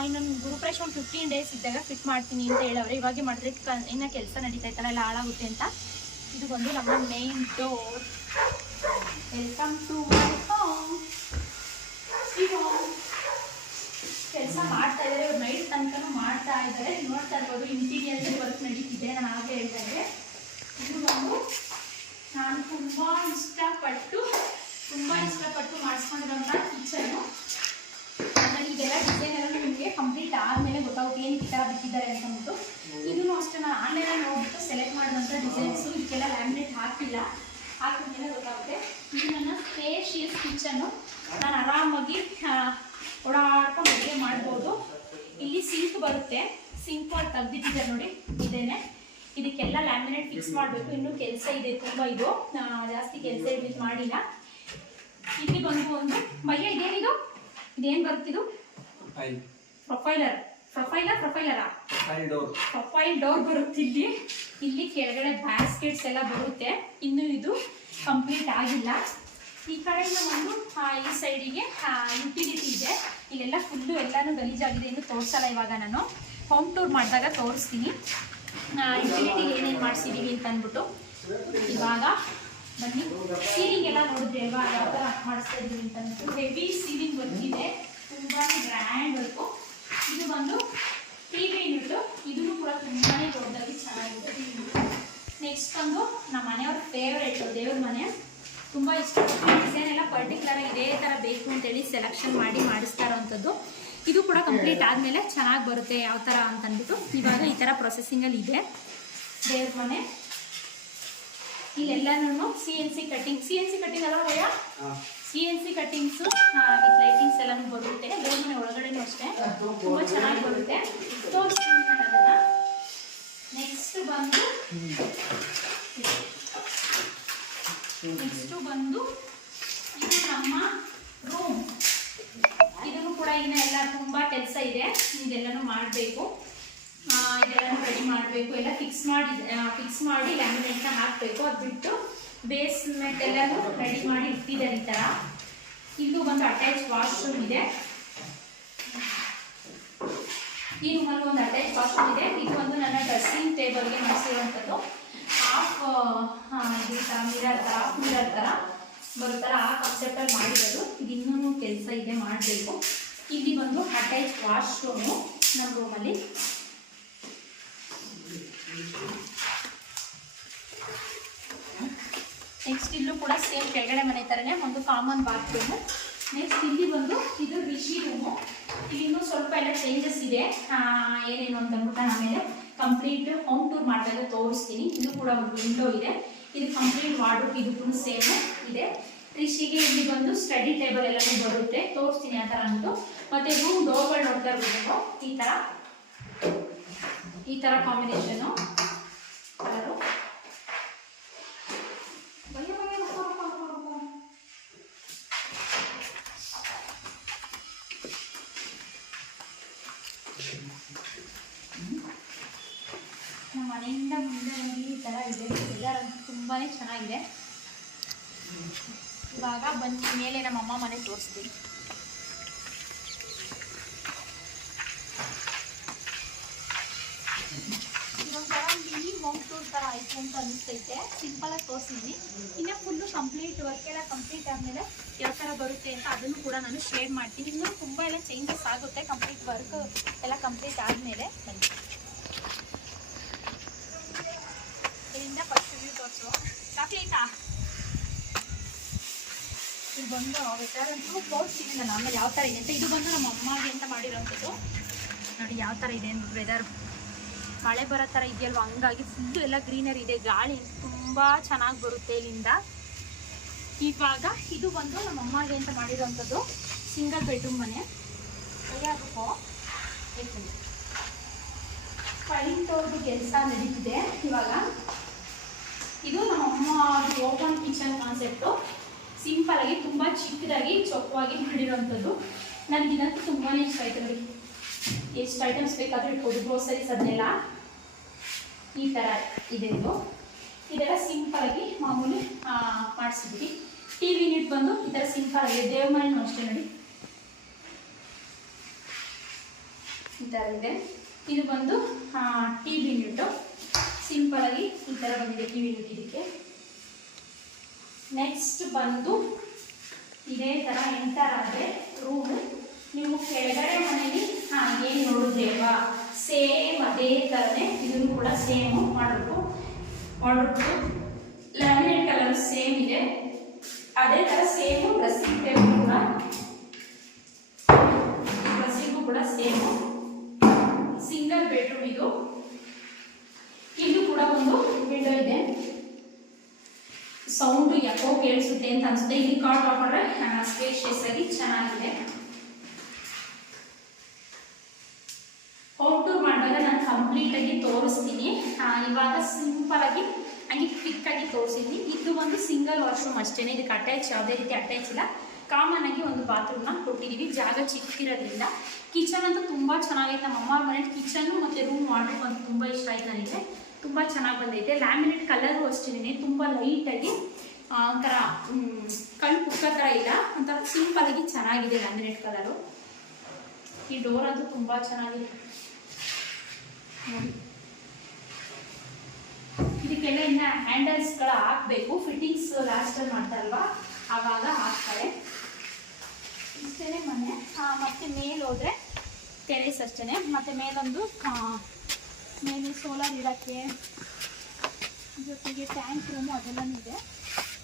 ಇನ್ನೊಂದು ಗುರುಪ್ರವೇಶ ಒಂದು 15 ಡೇಸ್ ಇದ್ದಾಗ ಫಿಟ್ ಮಾಡ್ತೀನಿ ಅಂತ ಹೇಳವ್ರೆ. ಇವಾಗೆ ಮಾಡಿದ್ರೆ ಇನ್ನೂ ಕೆಲಸ ನಡೀತಾ ಇತ್ತಲ್ಲ, ಎಲ್ಲ ಹಾಳಾಗುತ್ತೆ ಅಂತ. ಇದು ಬಂದು ನಮ್ಮ main door. Welcome to my home. ಕೆಲಸ ಮಾಡ್ತಾ ಇದ್ದಾರೆ. ಇವ್ರು ನೈಟ್ ತನಕನೂ ಮಾಡ್ತಾ ಇದ್ದಾರೆ. ನೋಡ್ತಾ ಇರ್ಬೋದು ಇಂಟೀರಿಯರ್ ವರ್ಕ್ ನಡೀತಿದೆ. ನಾನು ಆಗಲೇ ಹೇಳ್ದಂಗೆ ಇದು ಬಂದು ನಾನು ತುಂಬ ಇಷ್ಟಪಟ್ಟು ಮಾಡಿಸ್ಕೊಂಡಿರೋಂಥ ಕಿಚನ್ನು. ನನಗೆ ಇದೆಲ್ಲ ಡಿಸೈನ್ ಎಲ್ಲ ನಿಮಗೆ ಕಂಪ್ಲೀಟ್ ಆದಮೇಲೆ ಗೊತ್ತಾಗುತ್ತೆ ಏನಕ್ಕೆ ಈ ಥರ ಬಿಟ್ಟಿದ್ದಾರೆ ಅಂತಂದ್ಬಿಟ್ಟು. ಇದನ್ನು ಅಷ್ಟೇ ನಾನು ಆನ್ಲೈನಲ್ಲಿ ನೋಡ್ಬಿಟ್ಟು ಸೆಲೆಕ್ಟ್ ಮಾಡಿದಂಥ ಡಿಸೈನ್ಸು. ಇದಕ್ಕೆಲ್ಲ ಲ್ಯಾಮಿನೇಟ್ ಹಾಕಿಲ್ಲ, ಹಾಕಿದ್ಮೇಲೆ ಗೊತ್ತಾಗುತ್ತೆ. ಇದು ನನ್ನ ಸ್ಪೇಷಿಯಸ್ ಕಿಚನ್ನು. ನಾನು ಆರಾಮಾಗಿ ಓಡಾಡ್ಕೊಂಡು ಅಡುಗೆ ಮಾಡ್ಬೋದು. ಇಲ್ಲಿ ಸಿಂಕ್ ಬರುತ್ತೆ. ಸಿಂಕ್ ಅಲ್ಲಿ ತೆಗ್ದಿಟ್ಟಿದ್ದಾರೆ ನೋಡಿ, ಇದೇನೆ. ಇದಕ್ಕೆಲ್ಲ ಲ್ಯಾಮಿನೇಟ್ ಫಿಕ್ಸ್ ಮಾಡಬೇಕು. ಇನ್ನೂ ಕೆಲಸ ಇದೆ ತುಂಬ. ಇದು ಜಾಸ್ತಿ ಕೆಲಸ ಇರಲಿಕ್ಕೆ ಮಾಡಿಲ್ಲ. ಇಲ್ಲಿ ಬಂದು ಒಂದು ಇದೇನಿದು? ಇದೇನು ಬರುತ್ತಿದು? ಪ್ರೊಫೈಲರ್. ಪ್ರೊಫೈಲ್ ಡೋರ್ ಬರುತ್ತೆ ಇಲ್ಲಿ ಕೆಳಗಡೆ ಬ್ಯಾಸ್ಕೆಟ್ಸ್ ಎಲ್ಲ ಬರುತ್ತೆ. ಇನ್ನು ಇದು ಕಂಪ್ಲೀಟ್ ಆಗಿಲ್ಲ. ಈ ಕಡೆಯಿಂದ ಒಂದು ಈ ಸೈಡಿಗೆ ಯುಟಿಲಿಟಿ ಇದೆ. ಇಲ್ಲೆಲ್ಲ ಫುಲ್ಲು ಎಲ್ಲಾನು ಗಲೀಜಾಗಿದೆ, ಇನ್ನು ತೋರಿಸಲ್ಲ. ಇವಾಗ ನಾನು ಹೋಮ್ ಟೂರ್ ಮಾಡಿದಾಗ ತೋರಿಸ್ತೀನಿ ಯುಟಿಲಿಟಿ ಏನೇನು ಮಾಡಿಸಿದೀವಿ ಅಂತ ಅಂದ್ಬಿಟ್ಟು. ಇವಾಗ ಬನ್ನಿ, ಸೀಲಿಂಗ್ ಎಲ್ಲ ನೋಡಿದ್ರೆ ಅಲ್ವಾ ಯಾವ ಥರ ಮಾಡಿಸ್ತಾ ಇದೀವಿ ಅಂತ ಅಂದ್ಬಿಟ್ಟು. ಹೆವಿ ಸೀಲಿಂಗ್ ವರ್ಕ್ ಇದೆ, ತುಂಬಾ ಗ್ರ್ಯಾಂಡ್ ವರ್ಕು. ಇದು ಬಂದು ಟಿವಿ ಯೂನಿಟ್, ಇದನ್ನು ಕೂಡ ತುಂಬಾ ದೊಡ್ಡದಾಗಿ ಚೆನ್ನಾಗಿದೆ ಟಿವಿ ಯೂನಿಟ್. ನೆಕ್ಸ್ಟ್ ಬಂದು ನಮ್ಮ ಮನೆಯವ್ರ ಫೇವ್ರೇಟ್ ದೇವ್ರ ಮನೆ, ತುಂಬ ಇಷ್ಟ. ಡಿಸೈನ್ ಎಲ್ಲ ಪರ್ಟಿಕ್ಯುಲರ್ ಇದೇ ಥರ ಬೇಕು ಅಂತೇಳಿ ಸೆಲೆಕ್ಷನ್ ಮಾಡಿ ಮಾಡಿಸ್ತಾ ಇರೋವಂಥದ್ದು. ಇದು ಕೂಡ ಕಂಪ್ಲೀಟ್ ಆದಮೇಲೆ ಚೆನ್ನಾಗಿ ಬರುತ್ತೆ ಯಾವ ಥರ ಅಂತಂದ್ಬಿಟ್ಟು ಇವಾಗ ಈ ಥರ ಪ್ರೊಸೆಸಿಂಗಲ್ಲಿ ಇದೆ ದೇವ್ರ ಮನೆ. ಇಲ್ಲೆಲ್ಲನೂ CNC ಕಟ್ಟಿಂಗ್ ಅಲ್ಲ ಭಯ, CNC ಕಟ್ಟಿಂಗ್ಸು ವಿತ್ ಲೈಟಿಂಗ್ಸ್ ಎಲ್ಲನೂ ಬರುತ್ತೆ. ದೇವ್ರ ಮನೆ ಒಳಗಡೆನೂ ಅಷ್ಟೇ ತುಂಬ ಚೆನ್ನಾಗಿ ಬರುತ್ತೆ. ತೋರಿಸ್ತೀನಿ ನಾನು ಅದನ್ನು. ನೆಕ್ಸ್ಟ್ ಬಂದು ಇದು ನಮ್ಮ ರೂಮ್. ಇದನ್ನು ಕೂಡ ಇನ್ನು ಎಲ್ಲ ತುಂಬ ಕೆಲಸ ಇದೆ. ಇದೆಲ್ಲನೂ ಮಾಡಬೇಕು, ಇದೆಲ್ಲನೂ ರೆಡಿ ಮಾಡಬೇಕು. ಎಲ್ಲ ಫಿಕ್ಸ್ ಮಾಡಿ ಲ್ಯಾಮಿನೇಟ್ನ ಹಾಕಬೇಕು. ಅದು ಬಿಟ್ಟು ಬೇಸ್ಮೆಂಟ್ ಎಲ್ಲನೂ ರೆಡಿ ಮಾಡಿ ಇಟ್ಟಿದ್ದಾರೆ ಈ ಥರ. ಇದು ಬಂದು ಅಟ್ಯಾಚ್ ವಾಶ್ರೂಮ್ ಇದೆ. ಈ ರೂಮಲ್ಲಿ ಒಂದು ಅಟ್ಯಾಚ್ ವಾಶ್ರೂಮ್ ಇದೆ. ಇದು ಒಂದು ನನ್ನ ಡ್ರೆಸ್ಸಿಂಗ್ ಟೇಬಲ್ಗೆ ಮಾಡಿಸಿರುವಂಥದ್ದು. ಹಾಫ್ ಮಿರರ್ ಥರ ಬರುತ್ತಲ್ಲ ಆ ಕಾನ್ಸೆಪ್ಟಲ್ಲಿ ಮಾಡಿರೋದು. ಇದು ಇನ್ನೂ ಕೆಲಸ ಇದೆ, ಮಾಡಬೇಕು. ಇಲ್ಲಿ ಬಂದು ಅಟ್ಯಾಚ್ ವಾಶ್ರೂಮು ನಮ್ಮ ರೂಮಲ್ಲಿ. ನೆಕ್ಸ್ಟ್ ಇಲ್ಲೂ ಕೂಡ ಸೇಮ್ ಕೆಳಗಡೆ ಮನೆ ಥರನೇ ಒಂದು ಕಾಮನ್ ಬಾತ್ರೂಮು. ನೆಕ್ಸ್ಟ್ ಇಲ್ಲಿ ಬಂದು ಇದು ರಿಷಿ ರೂಮು. ಇಲ್ಲಿನೂ ಸ್ವಲ್ಪ ಎಲ್ಲ ಚೇಂಜಸ್ ಇದೆ, ಏನೇನು ಅಂತ ಅಂದ್ಬಿಟ್ಟು ಆಮೇಲೆ ಕಂಪ್ಲೀಟ್ ಹೋಮ್ ಟೂರ್ ಮಾಡಿದಾಗ ತೋರಿಸ್ತೀನಿ. ಇದು ಕೂಡ ಒಂದು ವಿಂಡೋ ಇದೆ. ಇದು ಕಂಪ್ಲೀಟ್ ವಾರ್ಡ್ರೋಬ್, ಇದಕ್ಕೂ ಸೇಮ್ ಇದೆ. ರಿಷಿಗೆ ಇಲ್ಲಿ ಬಂದು ಸ್ಟಡಿ ಟೇಬಲ್ ಎಲ್ಲನೂ ಬರುತ್ತೆ, ತೋರಿಸ್ತೀನಿ ಆ ಥರ ಅಂತು. ಮತ್ತು ರೂಮ್ ಡೋರ್ಗಳು ನೋಡ್ತಾ ಇರ್ಬೋದು, ಈ ಥರ ಕಾಂಬಿನೇಷನು ಕಲರು. ನಮ್ಮ ಮನೆಯಿಂದ ಮುಂದೆ ಈ ಥರ ಇದೆ. ಎಲ್ಲರಂತೂ ತುಂಬಾ ಚೆನ್ನಾಗಿದೆ. ಇವಾಗ ಬಂದ ಮೇಲೆ ನಮ್ಮ ಅಮ್ಮ ಮನೆ ತೋರಿಸ್ತೀನಿ. ಇದೊಂಥರ ಮಿನಿ ಹೋಮ್ ಟೂರ್ ಥರ ಆಯಿತು ಅಂತ ಅನಿಸ್ತೈತೆ. ಸಿಂಪಲಾಗಿ ತೋರಿಸಿದ್ವಿ. ಇನ್ನು ಫುಲ್ಲು ಕಂಪ್ಲೀಟ್ ವರ್ಕ್ ಎಲ್ಲ ಕಂಪ್ಲೀಟ್ ಆದಮೇಲೆ ಯಾವ ಥರ ಬರುತ್ತೆ ಅಂತ ಅದನ್ನು ಕೂಡ ನಾನು ಶೇರ್ ಮಾಡ್ತೀನಿ. ಇನ್ನೂ ತುಂಬ ಎಲ್ಲ ಚೇಂಜಸ್ ಆಗುತ್ತೆ ಕಂಪ್ಲೀಟ್ ವರ್ಕ್ ಎಲ್ಲ ಕಂಪ್ಲೀಟ್ ಆದಮೇಲೆ. ಇದರಿಂದ ಫಸ್ಟ್ ವ್ಯೂ ತೋರಿಸುವ. ಕಾಫಿ ಆಯಿತಾ? ಇದು ಬಂದು ವೆಟರಂತೂ ತೋರಿಸ್ತೀನಿ ನಾನು ಆಮೇಲೆ ಯಾವ ಥರ ಇದೆ ಅಂತ. ಇದು ಬಂದು ನಮ್ಮ ಅಮ್ಮಗೆ ಅಂತ ಮಾಡಿರೋಂಥದ್ದು. ನೋಡಿ ಯಾವ ಥರ ಇದೆ ಅಂತ. ವೆದರ್ ಮಳೆ ಬರೋ ಥರ ಇದೆಯಲ್ವ, ಹಂಗಾಗಿ ಫುಲ್ಲು ಎಲ್ಲ ಗ್ರೀನರಿ ಇದೆ. ಗಾಳಿ ತುಂಬ ಚೆನ್ನಾಗಿ ಬರುತ್ತೆ ಇಲ್ಲಿಂದ. ಇವಾಗ ಇದು ಬಂದು ನಮ್ಮ ಅಮ್ಮಗೆ ಅಂತ ಮಾಡಿರೋಂಥದ್ದು ಸಿಂಗಲ್ ಬೆಡ್ರೂಮ್ ಮನೆ. ಯಾಕೋ ಪೈಂಟ್ ಅವ್ರದ್ದು ಕೆಲಸ ನಡೀತಿದೆ ಇವಾಗ. ಇದು ನಮ್ಮ ಅಮ್ಮ ಓಪನ್ ಕಿಚನ್ ಕಾನ್ಸೆಪ್ಟು. ಸಿಂಪಲಾಗಿ ತುಂಬ ಚಿಕ್ಕದಾಗಿ ಚೊಕ್ಕವಾಗಿ ಮಾಡಿರೋವಂಥದ್ದು. ನನಗಿದಂತೂ ತುಂಬಾ ಇಷ್ಟ ಆಯಿತು. ನೋಡಿ ಎಷ್ಟು ಐಟಮ್ಸ್ ಬೇಕಾದರೂ ಇಟ್ಬೋದು, ಗ್ರೋಸರೀಸ್ ಅದನ್ನೆಲ್ಲ. ಈ ಥರ ಇದೆ. ಇದೆಲ್ಲ ಸಿಂಪಲಾಗಿ ಮಾಮೂಲಿ ಮಾಡಿಸಿದ್ವಿ. ಟಿವಿ ಯೂನಿಟ್ ಬಂದು ಈ ಥರ ಸಿಂಪಲಾಗಿದೆ. ದೇವ್ರ ಮನೆಯೂ ಅಷ್ಟೇ ನೋಡಿ ಈ ಥರ ಇದೆ. ಇದು ಬಂದು ಟಿವಿ ಯೂನಿಟು. ಸಿಂಪಲಾಗಿ ಈ ಥರ ಬಂದಿದೆ ಟಿವಿ ಯೂನಿಟ್ ಇದಕ್ಕೆ. ನೆಕ್ಸ್ಟ್ ಬಂದು ಇದೇ ಥರ ಎಂಟರ್ ಆದರೆ ರೂಮು. ನೀವು ಕೆಳಗಡೆ ಮನೆಯಲ್ಲಿ ಏನು ನೋಡಿದ್ರೇವಾ ಸೇಮ್ ಅದೇ ಥರನೇ ಇದನ್ನು ಕೂಡ ಸೇಮು ಮಾಡಬೇಕು. ಲ್ಯಾಮಿನೇಟ್ ಕಲರ್ ಸೇಮ್ ಇದೆ, ಅದೇ ಥರ ಸೇಮು. ಡ್ರೆಸ್ಸಿಂಗ್ ಟೇಬಲ್ ಕೂಡ, ಡ್ರೆಸ್ಸಿಂಗು ಕೂಡ ಸೇಮು. ಸಿಂಗಲ್ ಬೆಡ್ರೂಮ್ ಇದು. ಇದು ಕೂಡ ಒಂದು ವಿಂಡೋ ಇದೆ. ಸೌಂಡು ಯಾಕೋ ಕೇಳಿಸುತ್ತೆ ಅಂತ ಅನಿಸುತ್ತೆ. ಇಲ್ಲಿ ಕಾಟ್ ಹಾಕೊಂಡ್ರೆ ಸ್ಪೇಷಿಯಸ್ ಆಗಿ ಚೆನ್ನಾಗಿದೆ. ಹೋಮ್ ಟೂರ್ ಮಾಡಿದಾಗ ನಾನು ಕಂಪ್ಲೀಟಾಗಿ ತೋರಿಸ್ತೀನಿ. ಇವಾಗ ಸಿಂಪಲಾಗಿ ಹಂಗೆ ಕ್ವಿಕ್ಕಾಗಿ ತೋರಿಸಿದ್ವಿ. ಇದು ಒಂದು ಸಿಂಗಲ್ ವಾಶ್ರೂಮ್ ಅಷ್ಟೇ. ಇದಕ್ಕೆ ಅಟ್ಯಾಚ್ ಯಾವುದೇ ರೀತಿ ಅಟ್ಯಾಚ್ ಇಲ್ಲ. ಕಾಮನ್ ಆಗಿ ಒಂದು ಬಾತ್ರೂಮ್ನ ಕೊಟ್ಟಿದ್ದೀವಿ. ಜಾಗ ಚಿಕ್ಕಿರೋದ್ರಿಂದ ಕಿಚನ್ ಅಂತೂ ತುಂಬ ಚೆನ್ನಾಗೈತೆ. ನಮ್ಮ ಅಮ್ಮ ಮನೆ ಕಿಚನ್ನು ಮತ್ತು ರೂಮ್ ವಾರ್ಡ್ರೋಬ್ ಅಂತೂ ತುಂಬ ಇಷ್ಟ ಆಯ್ತು ನನಗೆ. ತುಂಬ ಚೆನ್ನಾಗಿ ಬಂದೈತೆ. ಲ್ಯಾಮಿನೇಟ್ ಕಲರು ಅಷ್ಟೇ ತುಂಬ ಲೈಟಾಗಿ ಒಂಥರ ಕಣ್ಣು ಕುಕ್ಕೋ ಥರ ಇಲ್ಲ, ಒಂಥರ ಸಿಂಪಲಾಗಿ ಚೆನ್ನಾಗಿದೆ ಲ್ಯಾಮಿನೇಟ್ ಕಲರು. ಈ ಡೋರ್ ಅಂತೂ ತುಂಬ ಚೆನ್ನಾಗಿದೆ ನೋಡಿ. ಇದಕ್ಕೆಲ್ಲ ಇನ್ನು ಹ್ಯಾಂಡಲ್ಸ್ಗಳ ಹಾಕಬೇಕು. ಫಿಟ್ಟಿಂಗ್ಸ್ ಲಾಸ್ಟಲ್ಲಿ ಮಾಡ್ತಾರಲ್ವ ಆವಾಗ ಹಾಕ್ತಾರೆ. ಇಷ್ಟೇ ಮನೆ. ಮತ್ತು ಮೇಲೆ ಹೋದರೆ ಟೆರೇಸ್ ಅಷ್ಟೇ. ಮತ್ತು ಮೇಲೊಂದು ಮೇಲೆ ಸೋಲಾರ್ ಇಡೋಕ್ಕೆ, ಜೊತೆಗೆ ಟ್ಯಾಂಕ್ ರೂಮು ಅದೆಲ್ಲನೂ ಇದೆ.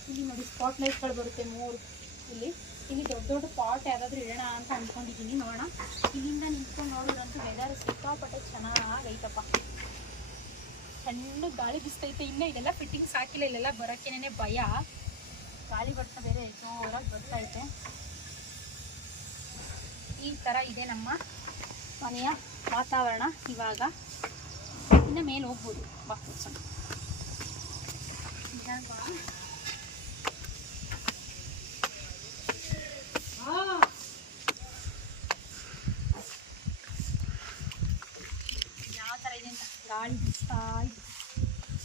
ಇಲ್ಲಿ ನೋಡಿ ಸ್ಪಾಟ್ ಲೈಟ್ಗಳು ಬರುತ್ತೆ 3 ಇಲ್ಲಿ ದೊಡ್ಡ ದೊಡ್ಡ ಪಾಟ್ ಯಾವುದಾದ್ರೂ ಇಡೋಣ ಅಂತ ಅಂದ್ಕೊಂಡಿದ್ದೀನಿ. ನೋಡೋಣ. ಇಲ್ಲಿಂದ ನಿಂತ್ಕೊಂಡು ನೋಡೋದಂತೂ ವೆದರ್ ಸಿಕ್ಕಾಪಟ್ಟೆ ಚೆನ್ನಾಗೈತಪ್ಪ. ಸಣ್ಣ ಗಾಳಿ ಬಿಸ್ತೈತೆ. ಇನ್ನೂ ಇದೆಲ್ಲ ಫಿಟ್ಟಿಂಗ್ಸ್ ಹಾಕಿಲ್ಲ. ಇಲ್ಲೆಲ್ಲ ಬರೋಕ್ಕೇನೆ ಭಯ. ಗಾಳಿ ಬರ್ತಾ ಬೇರೆ ಜೋರಾಗಿ ಬರ್ತೈತೆ. ಈ ಥರ ಇದೆ ನಮ್ಮ ಮನೆಯ ವಾತಾವರಣ. ಇವಾಗ ಇನ್ನು ಮೇಲೆ ಹೋಗ್ಬೋದು. ಬಾ ಯಾವ ಥರ ಇದೆ ಅಂತ ಗಾಳಿ ಬಿಸ್ತಾ ಇದೆ.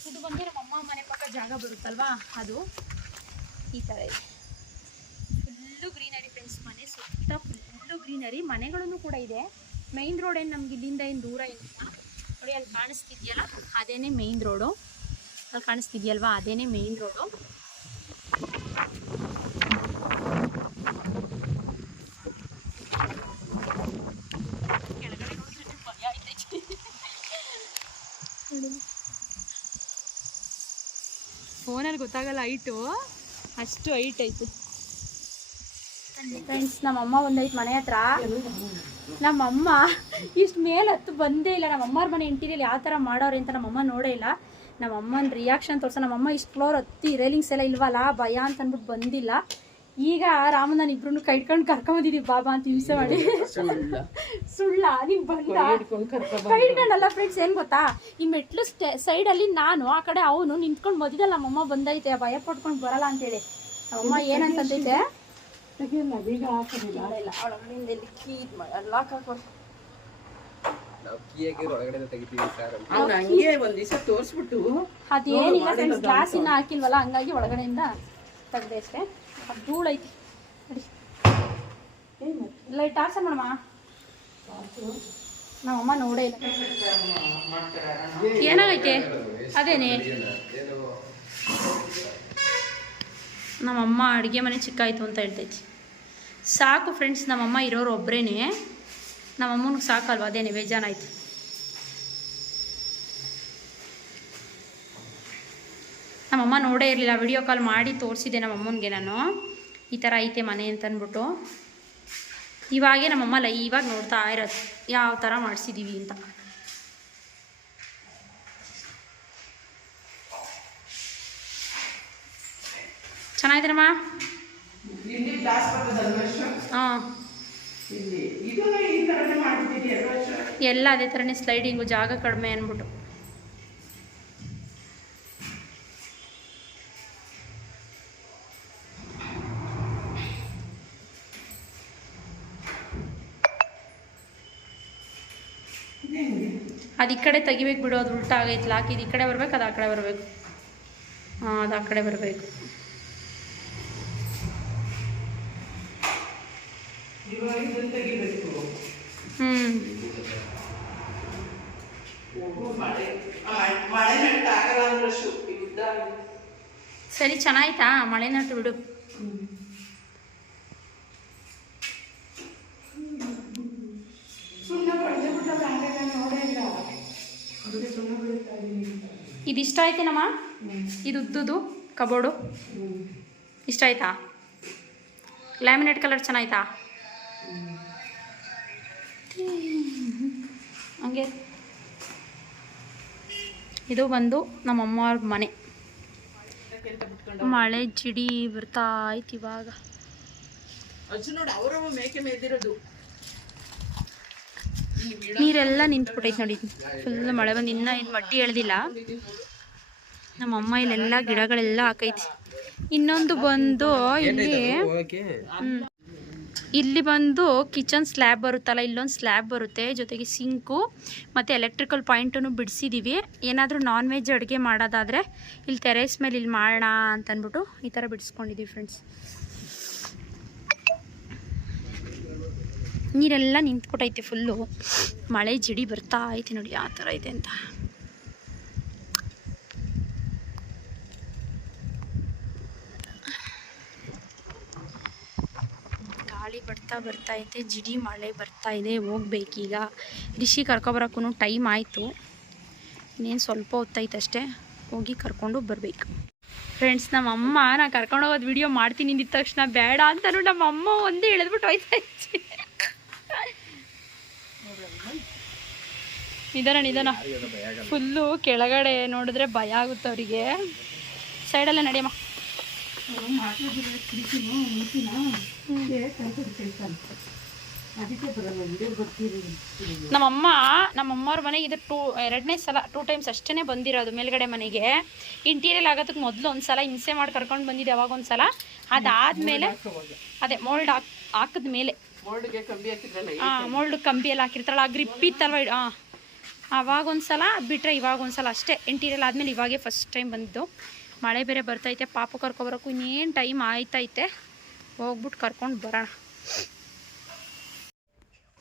ಇದು ಬಂದು ನಮ್ಮ ಅಮ್ಮ ಮನೆ ಪಕ್ಕ ಜಾಗ ಬರುತ್ತಲ್ವಾ, ಅದು ಈ ಥರ ಇದೆ. Full greenery friends. ಮನೆ ಸುತ್ತ ಫುಲ್ಲು ಗ್ರೀನರಿ. ಮನೆಗಳೂ ಕೂಡ ಇದೆ. ಮೈನ್ ರೋಡ್ ಏನು ನಮ್ಗೆ ಇಲ್ಲಿಂದ ಏನು ದೂರ ಇಲ್ಲ ನೋಡಿ. ಅಲ್ಲಿ ಕಾಣಿಸ್ತಿದ್ಯಲ್ಲ ಅದೇನೇ ಮೈನ್ ರೋಡು. ಅಲ್ಲಿ ಕಾಣಿಸ್ತಿದ್ಯಲ್ವಾ ಅದೇನೇ ಮೈನ್ ರೋಡು. ಕೆಳಗಡೆ ನೋಡಿದ್ರೆ ಭಯ ಆಯ್ತೈತೆ. ಫೋನಲ್ಲಿ ಗೊತ್ತಾಗಲ್ಲ ಹೈಟು, ಅಷ್ಟು ಹೈಟ್ ಐತೆ ಫ್ರೆಂಡ್ಸ್. ನಮ್ಮಮ್ಮ ಒಂದೈತೆ ಮನೆ ಹತ್ರ. ನಮ್ಮಮ್ಮ ಇಷ್ಟು ಮೇಲೆ ಹತ್ತು ಬಂದೇ ಇಲ್ಲ. ನಮ್ಮಮ್ಮವ್ರ ಮನೆ ಇಂಟೀರಿಯಲ್ ಯಾವ ಥರ ಮಾಡೋರು ಅಂತ ನಮ್ಮಮ್ಮ ನೋಡೇ ಇಲ್ಲ. ನಮ್ಮಮ್ಮನ ರಿಯಾಕ್ಷನ್ ತೋರ್ಸ. ನಮ್ಮಮ್ಮ ಇಷ್ಟು ಫ್ಲೋರ್ ಹತ್ತಿ ರೇಲಿಂಗ್ಸ್ ಎಲ್ಲ ಇಲ್ವಲ್ಲ, ಭಯ ಅಂತ ಅಂದ್ಬಿಟ್ಟು ಬಂದಿಲ್ಲ. ಈಗ ರಾಮನ ಇಬ್ರು ಕೈಟ್ಕೊಂಡು ಕರ್ಕೊಂಬಂದಿದ್ದೀವಿ ಬಾಬಾ ಅಂತ ಹಿಂಸೆ ಮಾಡಿ. ಸುಳ್ಳ ನೀವು ಬಂದ ಕೈಟ್ಕೊಂಡಲ್ಲ ಫ್ರೆಂಡ್ಸ್. ಏನು ಗೊತ್ತಾ, ಈ ಮೆಟ್ಲು ಸೈಡಲ್ಲಿ ನಾನು, ಆ ಕಡೆ ಅವನು ನಿಂತ್ಕೊಂಡು ಮಧ್ಯದಲ್ಲಿ ನಮ್ಮಮ್ಮ ಬಂದೈತೆ. ಭಯ ಪಟ್ಕೊಂಡು ಬರಲ್ಲ ಅಂತೇಳಿ. ನಮ್ಮಮ್ಮ ಏನಂತಂದೈತೆ ಬೀಗ ಹಾಕೋದಿಲ್ಲ. ಇಲ್ಲ ಅವಳಮ್ಮನಿಂದ ಎಲ್ಲಿ ಕೀ ಇದು ಮಾಡಲ್ಲ ಹಾಕೋ. ಅದೇನಿಲ್ಲ ಫ್ರೆಂಡ್ಸ್, ಗ್ಲಾಸ್ ಇನ್ನ ಹಾಕಿಲ್ವಲ್ಲ ಹಂಗಾಗಿ ಒಳಗಡೆಯಿಂದ ತೆಗ್ದೆ ಅಷ್ಟೇ. ಅದು ಧೂಳೈತಿ ನೋಡಿ. ಲೈಟ್ ಆರ್ಸ ಮಾಡಮ್ಮ. ನಮ್ಮಮ್ಮ ನೋಡೇ ಇಲ್ಲ. ಏನಾಗೈತೆ ಅದೇನೆ. ನಮ್ಮಮ್ಮ ಅಡುಗೆ ಮನೆ ಚಿಕ್ಕಾಯಿತು ಅಂತ ಹೇಳ್ತೈತಿ. ಸಾಕು ಫ್ರೆಂಡ್ಸ್, ನಮ್ಮಮ್ಮ ಇರೋರು ಒಬ್ಬರೇನೆ. ನಮ್ಮಮ್ಮನಿಗೆ ಸಾಕಲ್ವ, ಅದೇನೆ ಬೇಜಾನಾಯ್ತು. ನಮ್ಮಮ್ಮ ನೋಡೇ ಇರಲಿಲ್ಲ. ವಿಡಿಯೋ ಕಾಲ್ ಮಾಡಿ ತೋರಿಸಿದೆ ನಮ್ಮಮ್ಮನಿಗೆ ನಾನು, ಈ ಥರ ಐತೆ ಮನೆ ಅಂತ ಅಂದ್ಬಿಟ್ಟು. ಇವಾಗೇ ನಮ್ಮಮ್ಮ ಲೈವಾಗ ನೋಡ್ತಾ ಇರೋದು ಯಾವ ಥರ ಮಾಡಿಸಿದ್ದೀವಿ ಅಂತ. ಚೆನ್ನಾಗಿದ್ದೀನಮ್ಮ. ಹಾಂ ಎಲ್ಲ ಅದೇ ಥರನೇ ಸ್ಲೈಡಿಂಗು, ಜಾಗ ಕಡಿಮೆ ಅಂದ್ಬಿಟ್ಟು. ಅದು ಈ ಕಡೆ ತೆಗಿಬೇಕು ಬಿಡು, ಅದು ಉಲ್ಟಾ ಆಗೈತಲ್ಲ. ಹಾಕಿದ್ದು ಈ ಕಡೆ ಬರ್ಬೇಕು, ಅದು ಆ ಕಡೆ ಬರಬೇಕು. ಹಾಂ, ಅದು ಆ ಕಡೆ ಬರಬೇಕು. ಸರಿ, ಚೆನ್ನಾಯ್ತಾ ಮಳೆ ನಟ್ಟು ಬಿಡು. ಇದಿಷ್ಟ ಆಯ್ತೇನಮ್ಮ? ಇದು ಉದ್ದುದು ಕಬೋರ್ಡು ಇಷ್ಟ ಆಯ್ತಾ? ಲ್ಯಾಮಿನೇಟ್ ಕಲರ್ ಚೆನ್ನಾಯ್ತಾ? ಹಂಗೆ ಇದು ಬಂದು ನಮ್ಮಮ್ಮವ್ರ ಮನೆ. ಮಳೆ ಜಿಡಿ ಬರ್ತಾ ಆಯ್ತು ಇವಾಗ. ನೀರೆಲ್ಲ ನಿಂತ್ಬಿಟ್ಟೈತೆ ನೋಡಿ. ಫುಲ್ ಮಳೆ ಬಂದು ಇನ್ನೂ ಇದು ಮಡ್ಡಿ ಎಳ್ದಿಲ್ಲ. ನಮ್ಮಮ್ಮ ಇಲ್ಲೆಲ್ಲ ಗಿಡಗಳೆಲ್ಲ ಹಾಕೈತಿ. ಇನ್ನೊಂದು ಬಂದು ಇಲ್ಲಿ ಇಲ್ಲಿ ಬಂದು ಕಿಚನ್ ಸ್ಲ್ಯಾಬ್ ಬರುತ್ತಲ್ಲ, ಇಲ್ಲೊಂದು ಸ್ಲ್ಯಾಬ್ ಬರುತ್ತೆ, ಜೊತೆಗೆ ಸಿಂಕು ಮತ್ತು ಎಲೆಕ್ಟ್ರಿಕಲ್ ಪಾಯಿಂಟನ್ನು ಬಿಡಿಸಿದ್ದೀವಿ. ಏನಾದರೂ ನಾನ್ ವೆಜ್ ಅಡುಗೆ ಮಾಡೋದಾದರೆ ಇಲ್ಲಿ ಟೆರೇಸ್ ಮೇಲೆ ಇಲ್ಲಿ ಮಾಡೋಣ ಅಂತಂದ್ಬಿಟ್ಟು ಈ ಥರ ಬಿಡಿಸ್ಕೊಂಡಿದ್ದೀವಿ ಫ್ರೆಂಡ್ಸ್. ನೀರೆಲ್ಲ ನಿಂತ್ಬಿಟ್ಟೈತೆ ಫುಲ್ಲು, ಮಳೆ ಜಿಡಿ ಬರ್ತಾ ಐತೆ ನೋಡಿ ಯಾವ ಥರ ಐತೆ ಅಂತ. ಗಾಳಿ ಬರ್ತಾ ಐತೆ, ಜಿಡಿ ಮಳೆ ಬರ್ತಾ ಇದೆ. ಹೋಗ್ಬೇಕೀಗ. ರಿಷಿ ಕರ್ಕೊಬರೋಕ್ಕೂ ಟೈಮ್ ಆಯಿತು, ಇನ್ನೇನು ಸ್ವಲ್ಪ ಹೊತ್ತೈತೆ ಅಷ್ಟೇ, ಹೋಗಿ ಕರ್ಕೊಂಡು ಬರಬೇಕು ಫ್ರೆಂಡ್ಸ್. ನಮ್ಮಮ್ಮ ನಾನು ಕರ್ಕೊಂಡೋಗೋದು ವಿಡಿಯೋ ಮಾಡ್ತೀನಿ ಅಂದಿದ್ದ ತಕ್ಷಣ ಬೇಡ ಅಂತಲೂ ನಮ್ಮಮ್ಮ ಒಂದೇ ಎಳೆದ್ಬಿಟ್ಟು ಹೋಯ್ತಾ ಇತ್ತು. ನಿಧಾನ ಫುಲ್ಲು ಕೆಳಗಡೆ ನೋಡಿದ್ರೆ ಭಯ ಆಗುತ್ತೆ ಅವರಿಗೆ. ಸೈಡಲ್ಲೇ ನಡಿಯಮ್ಮ. ನಮ್ಮಮ್ಮವ್ರ ಮನೆಗೆ ಇದು ಎರಡನೇ ಸಲ 2 ಟೈಮ್ಸ್ ಅಷ್ಟೇ ಬಂದಿರೋದು ಮೇಲ್ಗಡೆ ಮನೆಗೆ. ಇಂಟೀರಿಯಲ್ ಆಗೋದಕ್ಕೆ ಮೊದಲು ಒಂದು ಸಲ ಹಿಂಸೆ ಮಾಡಿ ಕರ್ಕೊಂಡು ಬಂದಿದ್ದೆ, ಅವಾಗ ಒಂದು ಸಲ. ಅದಾದಮೇಲೆ ಅದೇ ಮೋಲ್ಡ್ ಹಾಕಿದ ಮೇಲೆ ಮೋಲ್ಡ್ ಕಂಬಿ ಎಲ್ಲ ಹಾಕಿರ್ತಾರಲ್ಲ, ಆ ಗ್ರಿಪ್ ಇತ್ತಲ್ವ, ಅವಾಗ ಒಂದು ಸಲ ಬಿಟ್ಟರೆ ಇವಾಗ ಒಂದು ಸಲ ಅಷ್ಟೇ. ಇಂಟೀರಿಯಲ್ ಆದಮೇಲೆ ಇವಾಗೇ ಫಸ್ಟ್ ಟೈಮ್ ಬಂದಿದ್ದು. ಮಳೆ ಬೇರೆ ಬರ್ತೈತೆ, ಪಾಪು ಕರ್ಕೊಬರೋಕ್ಕೂ ಇನ್ನೇನು ಟೈಮ್ ಆಯ್ತೈತೆ, ಹೋಗ್ಬಿಟ್ಟು ಕರ್ಕೊಂಡು ಬರೋಣ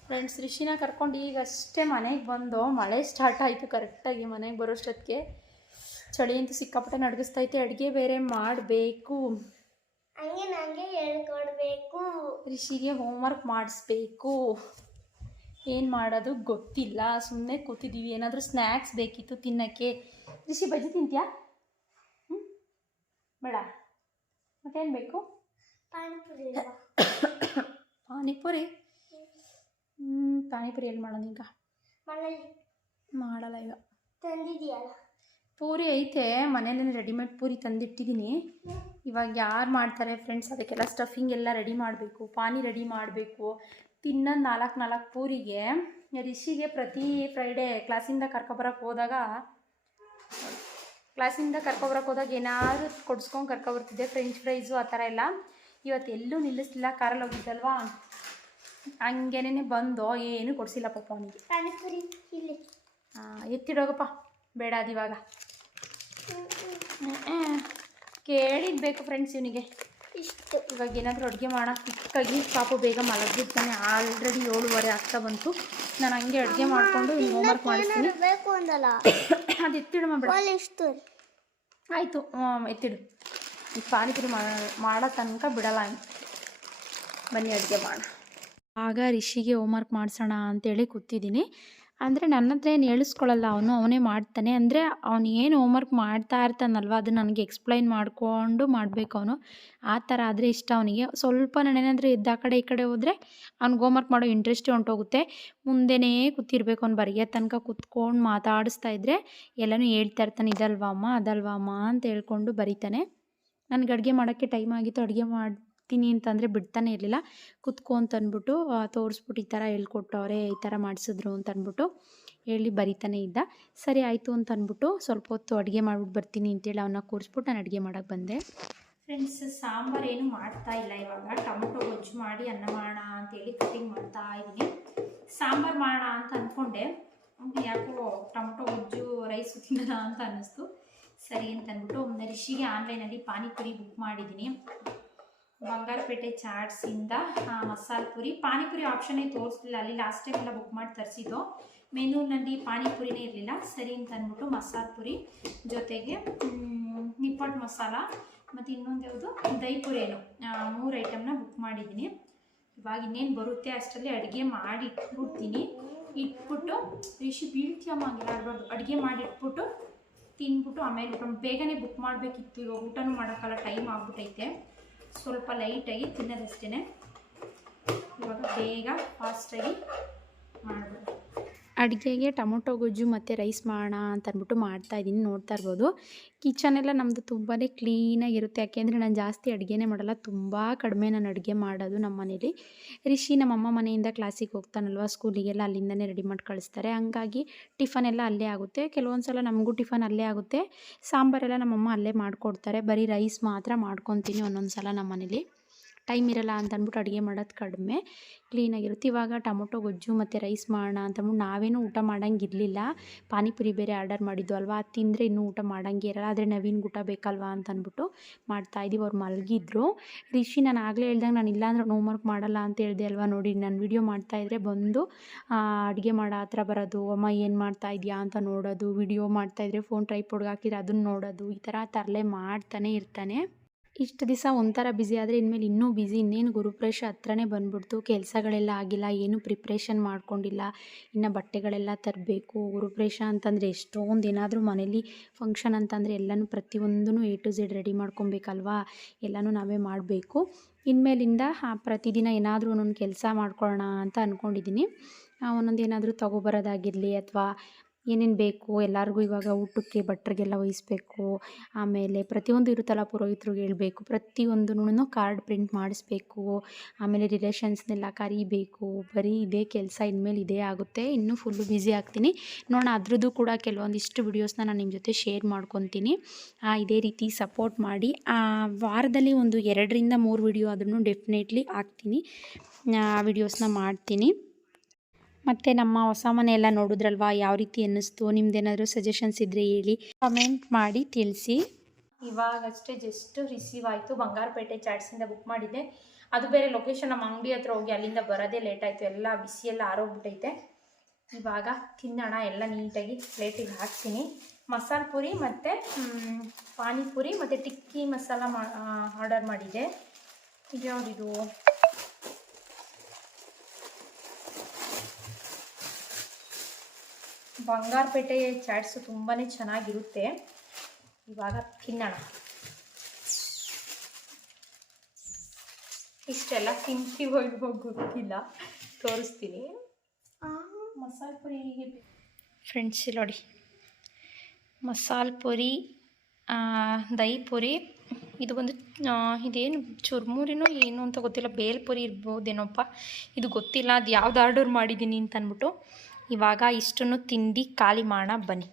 ಫ್ರೆಂಡ್ಸ್. ರಿಷಿನ ಕರ್ಕೊಂಡು ಈಗಷ್ಟೇ ಮನೆಗೆ ಬಂದು ಮಳೆ ಸ್ಟಾರ್ಟ್ ಆಯಿತು ಕರೆಕ್ಟಾಗಿ ಮನೆಗೆ ಬರೋಷ್ಟೊತ್ತಿಗೆ. ಚಳಿ ಅಂತೂ ಸಿಕ್ಕಾಪಟ್ಟೆ ನಡಗಿಸ್ತೈತೆ, ಅಡುಗೆ ಬೇರೆ ಮಾಡಬೇಕು, ಹೇಳ್ಕೊಡ್ಬೇಕು, ರಿಷಿಗೆ ಹೋಮ್ವರ್ಕ್ ಮಾಡಿಸ್ಬೇಕು. ಏನು ಮಾಡೋದು ಗೊತ್ತಿಲ್ಲ, ಸುಮ್ಮನೆ ಕೂತಿದ್ದೀವಿ. ಏನಾದರೂ ಸ್ನ್ಯಾಕ್ಸ್ ಬೇಕಿತ್ತು ತಿನ್ನೋಕ್ಕೆ. ರಿಷಿ ಬಜ್ಜಿ ತಿಂತೀಯಾ? ಬೇಡ, ಮತ್ತೇನು ಬೇಕು? ಪಾನಿಪುರಿ. ಪಾನಿಪುರಿ ಎಲ್ಲಿ ಮಾಡೋದು ಈಗ? ಮಾಡಲ್ಲ ಈಗ. ತಂದಿದೆಯಲ್ಲ ಪೂರಿ ಐತೆ ಮನೇಲಿ, ರೆಡಿಮೇಡ್ ಪೂರಿ ತಂದಿಟ್ಟಿದ್ದೀನಿ. ಇವಾಗ ಯಾರು ಮಾಡ್ತಾರೆ ಫ್ರೆಂಡ್ಸ್? ಅದಕ್ಕೆಲ್ಲ ಸ್ಟಫಿಂಗ್ ಎಲ್ಲ ರೆಡಿ ಮಾಡಬೇಕು, ಪಾನಿ ರೆಡಿ ಮಾಡಬೇಕು. ತಿನ್ನೋದು 4 ಪೂರಿಗೆ. ರಿಷಿಗೆ ಪ್ರತಿ ಫ್ರೈಡೇ ಕ್ಲಾಸಿಂದ ಕರ್ಕೊಬರೋಕ್ಕೆ ಹೋದಾಗ ಏನಾದರೂ ಕೊಡ್ಸ್ಕೊಂಡು ಕರ್ಕೊಬರ್ತಿದ್ದೆ, ಫ್ರೆಂಚ್ ಫ್ರೈಸು ಆ ಥರ ಎಲ್ಲ. ಇವತ್ತು ಎಲ್ಲೂ ನಿಲ್ಲಿಸ್ಲಿಲ್ಲ, ಕಾರಲ್ಲಿ ಹೋಗಿದ್ದಲ್ವಾ, ಹಂಗೇನೇ ಬಂದು ಏನು ಕೊಡಿಸಿಲ್ಲ ಪಾಪ ಅವನಿಗೆ. ಎತ್ತಿಡೋಗಪ್ಪ, ಬೇಡ ಅದು ಇವಾಗ. ಕೇಳಿದ್ಬೇಕು ಫ್ರೆಂಡ್ಸ್ ಇವನಿಗೆ ಇಷ್ಟು. ಇವಾಗ ಏನಾದರೂ ಅಡುಗೆ ಮಾಡೋಕೆ ಕ್ವಿಕ್ಕಾಗಿ, ಪಾಪು ಬೇಗ ಮಲಗಿರ್ತಾನೆ. ಆಲ್ರೆಡಿ 7:15 ಆಗ್ತಾ ಬಂತು. ನಾನು ಹಂಗೆ ಅಡುಗೆ ಮಾಡಿಕೊಂಡು ಹೋಮ್ವರ್ಕ್ ಮಾಡಿಸ್ತೀನಿ. ಅದು ಎತ್ತಿಡು ಬೇಡ. ಆಯಿತು, ಎತ್ತಿಡು. ಈ ಪಾನಿಪುರಿ ಮಾಡೋ ತನಕ ಬಿಡಲ್ಲ. ಬನ್ನಿ ಅಡುಗೆ ಮಾಡೋಣ. ಆಗ ರಿಷಿಗೆ ಹೋಮ್ವರ್ಕ್ ಮಾಡಿಸೋಣ ಅಂತೇಳಿ ಕೂತಿದ್ದೀನಿ. ಅಂದರೆ ನನ್ನ ಹತ್ರ ಏನು ಹೇಳಿಸ್ಕೊಳ್ಳಲ್ಲ, ಅವನೇ ಮಾಡ್ತಾನೆ. ಅಂದರೆ ಅವನು ಏನು ಹೋಮ್ವರ್ಕ್ ಮಾಡ್ತಾ ಇರ್ತಾನಲ್ವ, ಅದು ನನಗೆ ಎಕ್ಸ್ಪ್ಲೈನ್ ಮಾಡಿಕೊಂಡು ಮಾಡಬೇಕು ಅವನು. ಆ ಥರ ಆದರೆ ಇಷ್ಟ ಅವನಿಗೆ. ಸ್ವಲ್ಪ ನಾನೇನಾದರೂ ಎದ್ದು ಆ ಕಡೆ ಈ ಕಡೆ ಹೋದರೆ ಅವ್ನಿಗೆ ಹೋಮ್ವರ್ಕ್ ಮಾಡೋ ಇಂಟ್ರೆಸ್ಟೇ ಹೊಂಟೋಗುತ್ತೆ. ಮುಂದೆನೇ ಕೂತಿರ್ಬೇಕು, ಅವ್ನು ಬರೆಯೋ ತನಕ ಕೂತ್ಕೊಂಡು ಮಾತಾಡಿಸ್ತಾ ಇದ್ದರೆ ಎಲ್ಲನೂ ಹೇಳ್ತಾ ಇರ್ತಾನೆ. ಇದಲ್ವಾ ಅಮ್ಮ, ಅದಲ್ವಾ ಅಮ್ಮ ಅಂತ ಹೇಳ್ಕೊಂಡು ಬರೀತಾನೆ. ನನಗೆ ಅಡುಗೆ ಮಾಡೋಕ್ಕೆ ಟೈಮ್ ಆಗಿತ್ತು, ಅಡುಗೆ ಮಾಡ್ತೀನಿ ಅಂತಂದರೆ ಬಿಡ್ತಾನೆ ಇರಲಿಲ್ಲ. ಕುತ್ಕೊ ಅಂತಂದ್ಬಿಟ್ಟು ತೋರಿಸ್ಬಿಟ್ಟು ಈ ಥರ ಹೇಳ್ಕೊಟ್ಟವ್ರೆ, ಈ ಥರ ಮಾಡಿಸಿದ್ರು ಅಂತಂದ್ಬಿಟ್ಟು ಹೇಳಿ ಬರಿತಾನೆ ಇದ್ದ. ಸರಿ ಆಯಿತು ಅಂತಂದ್ಬಿಟ್ಟು ಸ್ವಲ್ಪ ಹೊತ್ತು ಅಡುಗೆ ಮಾಡ್ಬಿಟ್ಟು ಬರ್ತೀನಿ ಅಂತೇಳಿ ಅವನ್ನ ಕೂರಿಸ್ಬಿಟ್ಟು ನಾನು ಅಡುಗೆ ಮಾಡೋಕ್ಕೆ ಬಂದೆ ಫ್ರೆಂಡ್ಸ್. ಸಾಂಬಾರು ಏನು ಮಾಡ್ತಾ ಇಲ್ಲ ಇವಾಗ, ಟೊಮೊಟೊ ಗೊಜ್ಜು ಮಾಡಿ ಅನ್ನ ಮಾಡೋಣ ಅಂತೇಳಿ ಕಟಿಂಗ್ ಮಾಡ್ತಾ ಇದ್ದೀನಿ. ಸಾಂಬಾರು ಮಾಡೋಣ ಅಂತ ಅಂದ್ಕೊಂಡೆ, ಯಾಕೋ ಟೊಮೊಟೊ ಗೊಜ್ಜು ರೈಸ್ ತಿನ್ನೋಣ ಅಂತ ಅನ್ನಿಸ್ತು. ಸರಿ ಅಂತಂದ್ಬಿಟ್ಟು ರಿಷಿಗೆ ಆನ್ಲೈನಲ್ಲಿ ಪಾನಿಪುರಿ ಬುಕ್ ಮಾಡಿದ್ದೀನಿ. ಬಂಗಾರಪೇಟೆ ಚಾಟ್ಸಿಂದ ಮಸಾಲೆ ಪುರಿ. ಪಾನಿಪುರಿ ಆಪ್ಷನ್ನೇ ತೋರಿಸ್ಲಿಲ್ಲ ಅಲ್ಲಿ, ಲಾಸ್ಟ್ ಟೈಮ್ ಎಲ್ಲ ಬುಕ್ ಮಾಡಿ ತರಿಸಿದ್ದು. ಮೆನ್ಯೂನಲ್ಲಿ ಪಾನಿಪುರಿನೇ ಇರಲಿಲ್ಲ. ಸರಿ ಅಂತ ಅಂದ್ಬಿಟ್ಟು ಮಸಾಲೆ ಪುರಿ ಜೊತೆಗೆ ನಿಪ್ಪಟ್ಟು ಮಸಾಲ ಮತ್ತು ಇನ್ನೊಂದು ಯಾವುದು ದಹಿಪುರಿ ಏನೋ 3 ಐಟಮ್ನ ಬುಕ್ ಮಾಡಿದ್ದೀನಿ. ಇವಾಗ ಇನ್ನೇನು ಬರುತ್ತೆ ಅಷ್ಟರಲ್ಲಿ ಅಡುಗೆ ಮಾಡಿ ಇಟ್ಬಿಟ್ಟು ರಿಷಿ ಬೀಳ್ತೀಯಮ್ಮ ಹಂಗೆಲ್ಲ ಆಡಬಾರ್ದು. ಅಡುಗೆ ಮಾಡಿ ಇಟ್ಬಿಟ್ಟು ತಿಂದ್ಬಿಟ್ಟು ಆಮೇಲೆ ಊಟ ಬೇಗನೆ ಬುಕ್ ಮಾಡಬೇಕಿತ್ತು. ಇವಾಗ ಊಟನೂ ಮಾಡೋಕ್ಕಲ್ಲ, ಟೈಮ್ ಆಗ್ಬಿಟ್ಟೈತೆ. ಸ್ವಲ್ಪ ಲೈಟಾಗಿ ತಿನ್ನೋದಷ್ಟೇ. ಇವಾಗ ಬೇಗ ಫಾಸ್ಟಾಗಿ ಮಾಡ್ಬೋದು. ಅಡುಗೆಗೆ ಟೊಮೊಟೊ ಗೊಜ್ಜು ಮತ್ತು ರೈಸ್ ಮಾಡೋಣ ಅಂತ ಅಂದ್ಬಿಟ್ಟು ಮಾಡ್ತಾಯಿದ್ದೀನಿ. ನೋಡ್ತಾ ಇರ್ಬೋದು ಕಿಚನೆಲ್ಲ ನಮ್ಮದು ತುಂಬಾ ಕ್ಲೀನಾಗಿರುತ್ತೆ. ಯಾಕೆಂದರೆ ನಾನು ಜಾಸ್ತಿ ಅಡುಗೆನೇ ಮಾಡಲ್ಲ, ತುಂಬ ಕಡಿಮೆ ನಾನು ಅಡುಗೆ ಮಾಡೋದು ನಮ್ಮ ಮನೇಲಿ. ರಿಷಿ ನಮ್ಮಮ್ಮ ಮನೆಯಿಂದ ಕ್ಲಾಸಿಗೆ ಹೋಗ್ತಾನಲ್ವ, ಸ್ಕೂಲಿಗೆಲ್ಲ ಅಲ್ಲಿಂದನೇ ರೆಡಿ ಮಾಡಿ ಕಳಿಸ್ತಾರೆ. ಹಂಗಾಗಿ ಟಿಫನ್ ಎಲ್ಲ ಅಲ್ಲೇ ಆಗುತ್ತೆ. ಕೆಲವೊಂದು ಸಲ ನಮಗೂ ಟಿಫನ್ ಅಲ್ಲೇ ಆಗುತ್ತೆ. ಸಾಂಬಾರೆಲ್ಲ ನಮ್ಮಮ್ಮ ಅಲ್ಲೇ ಮಾಡಿಕೊಡ್ತಾರೆ. ಬರೀ ರೈಸ್ ಮಾತ್ರ ಮಾಡ್ಕೊತೀನಿ ಒಂದೊಂದು ಸಲ ನಮ್ಮ ಮನೇಲಿ. ಟೈಮ್ ಇರಲ್ಲ ಅಂತ ಅಂದ್ಬಿಟ್ಟು ಅಡುಗೆ ಮಾಡೋದು ಕಡಿಮೆ, ಕ್ಲೀನಾಗಿರುತ್ತೆ. ಇವಾಗ ಟೊಮೊಟೊ ಗೊಜ್ಜು ಮತ್ತು ರೈಸ್ ಮಾಡೋಣ ಅಂತಂದ್ಬಿಟ್ಟು ನಾವೇನೂ ಊಟ ಮಾಡೋಂಗಿರಲಿಲ್ಲ. ಪಾನಿಪುರಿ ಬೇರೆ ಆರ್ಡರ್ ಮಾಡಿದ್ದು ಅಲ್ವಾ, ಅದು ತಿಂದರೆ ಇನ್ನೂ ಊಟ ಮಾಡೋಂಗೆ ಇರಲ್ಲ. ಆದರೆ ನವೀನ್ಗೆ ಊಟ ಬೇಕಲ್ವಾ ಅಂತ ಅಂದ್ಬಿಟ್ಟು ಮಾಡ್ತಾಯಿದ್ದೀವಿ. ಅವ್ರು ಮಲಗಿದ್ರು. ರಿಷಿ ನಾನು ಆಗಲೇ ಹೇಳ್ದಂಗೆ ನಾನು ಇಲ್ಲಾಂದ್ರೆ ಹೋಮ್ವರ್ಕ್ ಮಾಡಲ್ಲ ಅಂತ ಹೇಳಿದೆ ಅಲ್ವಾ, ನೋಡಿ ನಾನು ವೀಡಿಯೋ ಮಾಡ್ತಾಯಿದ್ರೆ ಬಂದು ಅಡುಗೆ ಮಾಡೋ ಹತ್ರ ಬರೋದು, ಅಮ್ಮ ಏನು ಮಾಡ್ತಾಯಿದ್ಯಾ ಅಂತ ನೋಡೋದು, ವೀಡಿಯೋ ಮಾಡ್ತಾಯಿದ್ರೆ ಫೋನ್ ಟ್ರೈಪೋಡ್ಗೆ ಹಾಕಿದ್ರೆ ಅದನ್ನು ನೋಡೋದು, ಈ ಥರ ತರಲೆ ಮಾಡ್ತಾನೆ ಇರ್ತಾನೆ. ಇಷ್ಟು ದಿವಸ ಒಂಥರ ಬ್ಯುಸಿ ಆದರೆ ಇನ್ಮೇಲೆ ಇನ್ನೂ ಬ್ಯುಸಿ. ಇನ್ನೇನು ಗುರುಪ್ರವೇಶ ಹತ್ರನೇ ಬಂದ್ಬಿಡ್ತು, ಕೆಲಸಗಳೆಲ್ಲ ಆಗಿಲ್ಲ, ಏನೂ ಪ್ರಿಪ್ರೇಷನ್ ಮಾಡ್ಕೊಂಡಿಲ್ಲ. ಇನ್ನು ಬಟ್ಟೆಗಳೆಲ್ಲ ತರಬೇಕು. ಗುರುಪ್ರವೇಶ ಅಂತಂದರೆ ಎಷ್ಟೊಂದು ಏನಾದರೂ ಮನೇಲಿ ಫಂಕ್ಷನ್ ಅಂತಂದರೆ ಎಲ್ಲನೂ ಪ್ರತಿಯೊಂದೂ A to Z ರೆಡಿ ಮಾಡ್ಕೊಬೇಕಲ್ವಾ, ಎಲ್ಲನೂ ನಾವೇ ಮಾಡಬೇಕು. ಇನ್ಮೇಲಿಂದ ಪ್ರತಿದಿನ ಏನಾದರೂ ಒಂದೊಂದು ಕೆಲಸ ಮಾಡ್ಕೊಳ್ಳೋಣ ಅಂತ ಅಂದ್ಕೊಂಡಿದ್ದೀನಿ. ಒಂದೊಂದು ಏನಾದರೂ ತೊಗೊಬರೋದಾಗಿರಲಿ ಅಥವಾ ಏನೇನು ಬೇಕು ಎಲ್ಲರಿಗೂ ಇವಾಗ ಊಟಕ್ಕೆ ಭಟ್ರಿಗೆಲ್ಲ ವಹಿಸ್ಬೇಕು, ಆಮೇಲೆ ಪ್ರತಿಯೊಂದು ಇರುತ್ತಲ್ಲ ಪುರೋಹಿತರಿಗೆ ಹೇಳಬೇಕು, ಪ್ರತಿಯೊಂದೂ ಕಾರ್ಡ್ ಪ್ರಿಂಟ್ ಮಾಡಿಸ್ಬೇಕು, ಆಮೇಲೆ ರಿಲೇಷನ್ಸ್ನೆಲ್ಲ ಕರಿಬೇಕು. ಬರೀ ಇದೇ ಕೆಲಸ ಇನ್ಮೇಲೆ ಇದೇ ಆಗುತ್ತೆ. ಇನ್ನೂ ಫುಲ್ಲು ಬ್ಯುಸಿ ಆಗ್ತೀನಿ. ನೋಡೋಣ, ಅದ್ರದ್ದು ಕೂಡ ಕೆಲವೊಂದಿಷ್ಟು ವಿಡಿಯೋಸ್ನ ನಾನು ನಿಮ್ಮ ಜೊತೆ ಶೇರ್ ಮಾಡ್ಕೊತೀನಿ. ಇದೇ ರೀತಿ ಸಪೋರ್ಟ್ ಮಾಡಿ. ವಾರದಲ್ಲಿ ಒಂದು 2 ರಿಂದ 3 ವಿಡಿಯೋ ಆದ್ರೂ ಡೆಫಿನೆಟ್ಲಿ ಹಾಕ್ತೀನಿ, ವಿಡಿಯೋಸ್ನ ಮಾಡ್ತೀನಿ. ಮತ್ತು ನಮ್ಮ ಹೊಸ ಮನೆ ಎಲ್ಲ ನೋಡಿದ್ರಲ್ವ, ಯಾವ ರೀತಿ ಅನ್ನಿಸ್ತು, ನಿಮ್ದೇನಾದರೂ ಸಜೆಷನ್ಸ್ ಇದ್ದರೆ ಹೇಳಿ, ಕಮೆಂಟ್ ಮಾಡಿ ತಿಳಿಸಿ. ಇವಾಗಷ್ಟೇ ಜಸ್ಟ್ ರಿಸೀವ್ ಆಯಿತು. ಬಂಗಾರಪೇಟೆ ಚಾಟ್ಸಿಂದ ಬುಕ್ ಮಾಡಿದ್ದೆ. ಅದು ಬೇರೆ ಲೊಕೇಶನ್ ನಮ್ಮ ಅಂಗಡಿ ಹತ್ರ ಹೋಗಿ ಅಲ್ಲಿಂದ ಬರೋದೇ ಲೇಟ್ ಆಯಿತು. ಎಲ್ಲ ಬಿಸಿಯೆಲ್ಲ ಆರೋಗ್ಬಿಟ್ಟೈತೆ. ಇವಾಗ ತಿನ್ನೋಣ. ಎಲ್ಲ ನೀಟಾಗಿ ಪ್ಲೇಟಿಗೆ ಹಾಕ್ತೀನಿ. ಮಸಾಲೆ ಪುರಿ ಮತ್ತು ಪಾನಿಪುರಿ ಮತ್ತು ಟಿಕ್ಕಿ ಮಸಾಲ ಆರ್ಡರ್ ಮಾಡಿದ್ದೆ. ಇದು ಯಾವುದಿದು, ಬಂಗಾರಪೇಟೆ ಚಾಟ್ಸು ತುಂಬಾ ಚೆನ್ನಾಗಿರುತ್ತೆ. ಇವಾಗ ತಿನ್ನೋಣ. ಇಷ್ಟೆಲ್ಲ ತಿಂತೀವೋ ಇವಾಗ ಗೊತ್ತಿಲ್ಲ, ತೋರಿಸ್ತೀನಿ. ಮಸಾಲೆ ಪುರಿ ಫ್ರೆಂಡ್ಸ್ ನೋಡಿ, ಮಸಾಲೆ ಪುರಿ, ದಹಿ ಪುರಿ, ಇದು ಬಂದು ಇದೇನು ಚುರ್ಮುರಿನೋ ಏನು ಅಂತ ಗೊತ್ತಿಲ್ಲ, ಬೇಲ್ಪುರಿ ಇರ್ಬೋದೇನೋಪ್ಪ, ಇದು ಗೊತ್ತಿಲ್ಲ. ಅದು ಯಾವ್ದು ಆರ್ಡರ್ ಮಾಡಿದ್ದೀನಿ ಅಂತ ಅಂದ್ಬಿಟ್ಟು ಇವಾಗ ಇಷ್ಟನ್ನು ತಿಂದು ಖಾಲಿ ಮಾಡೋಣ ಬನ್ನಿ.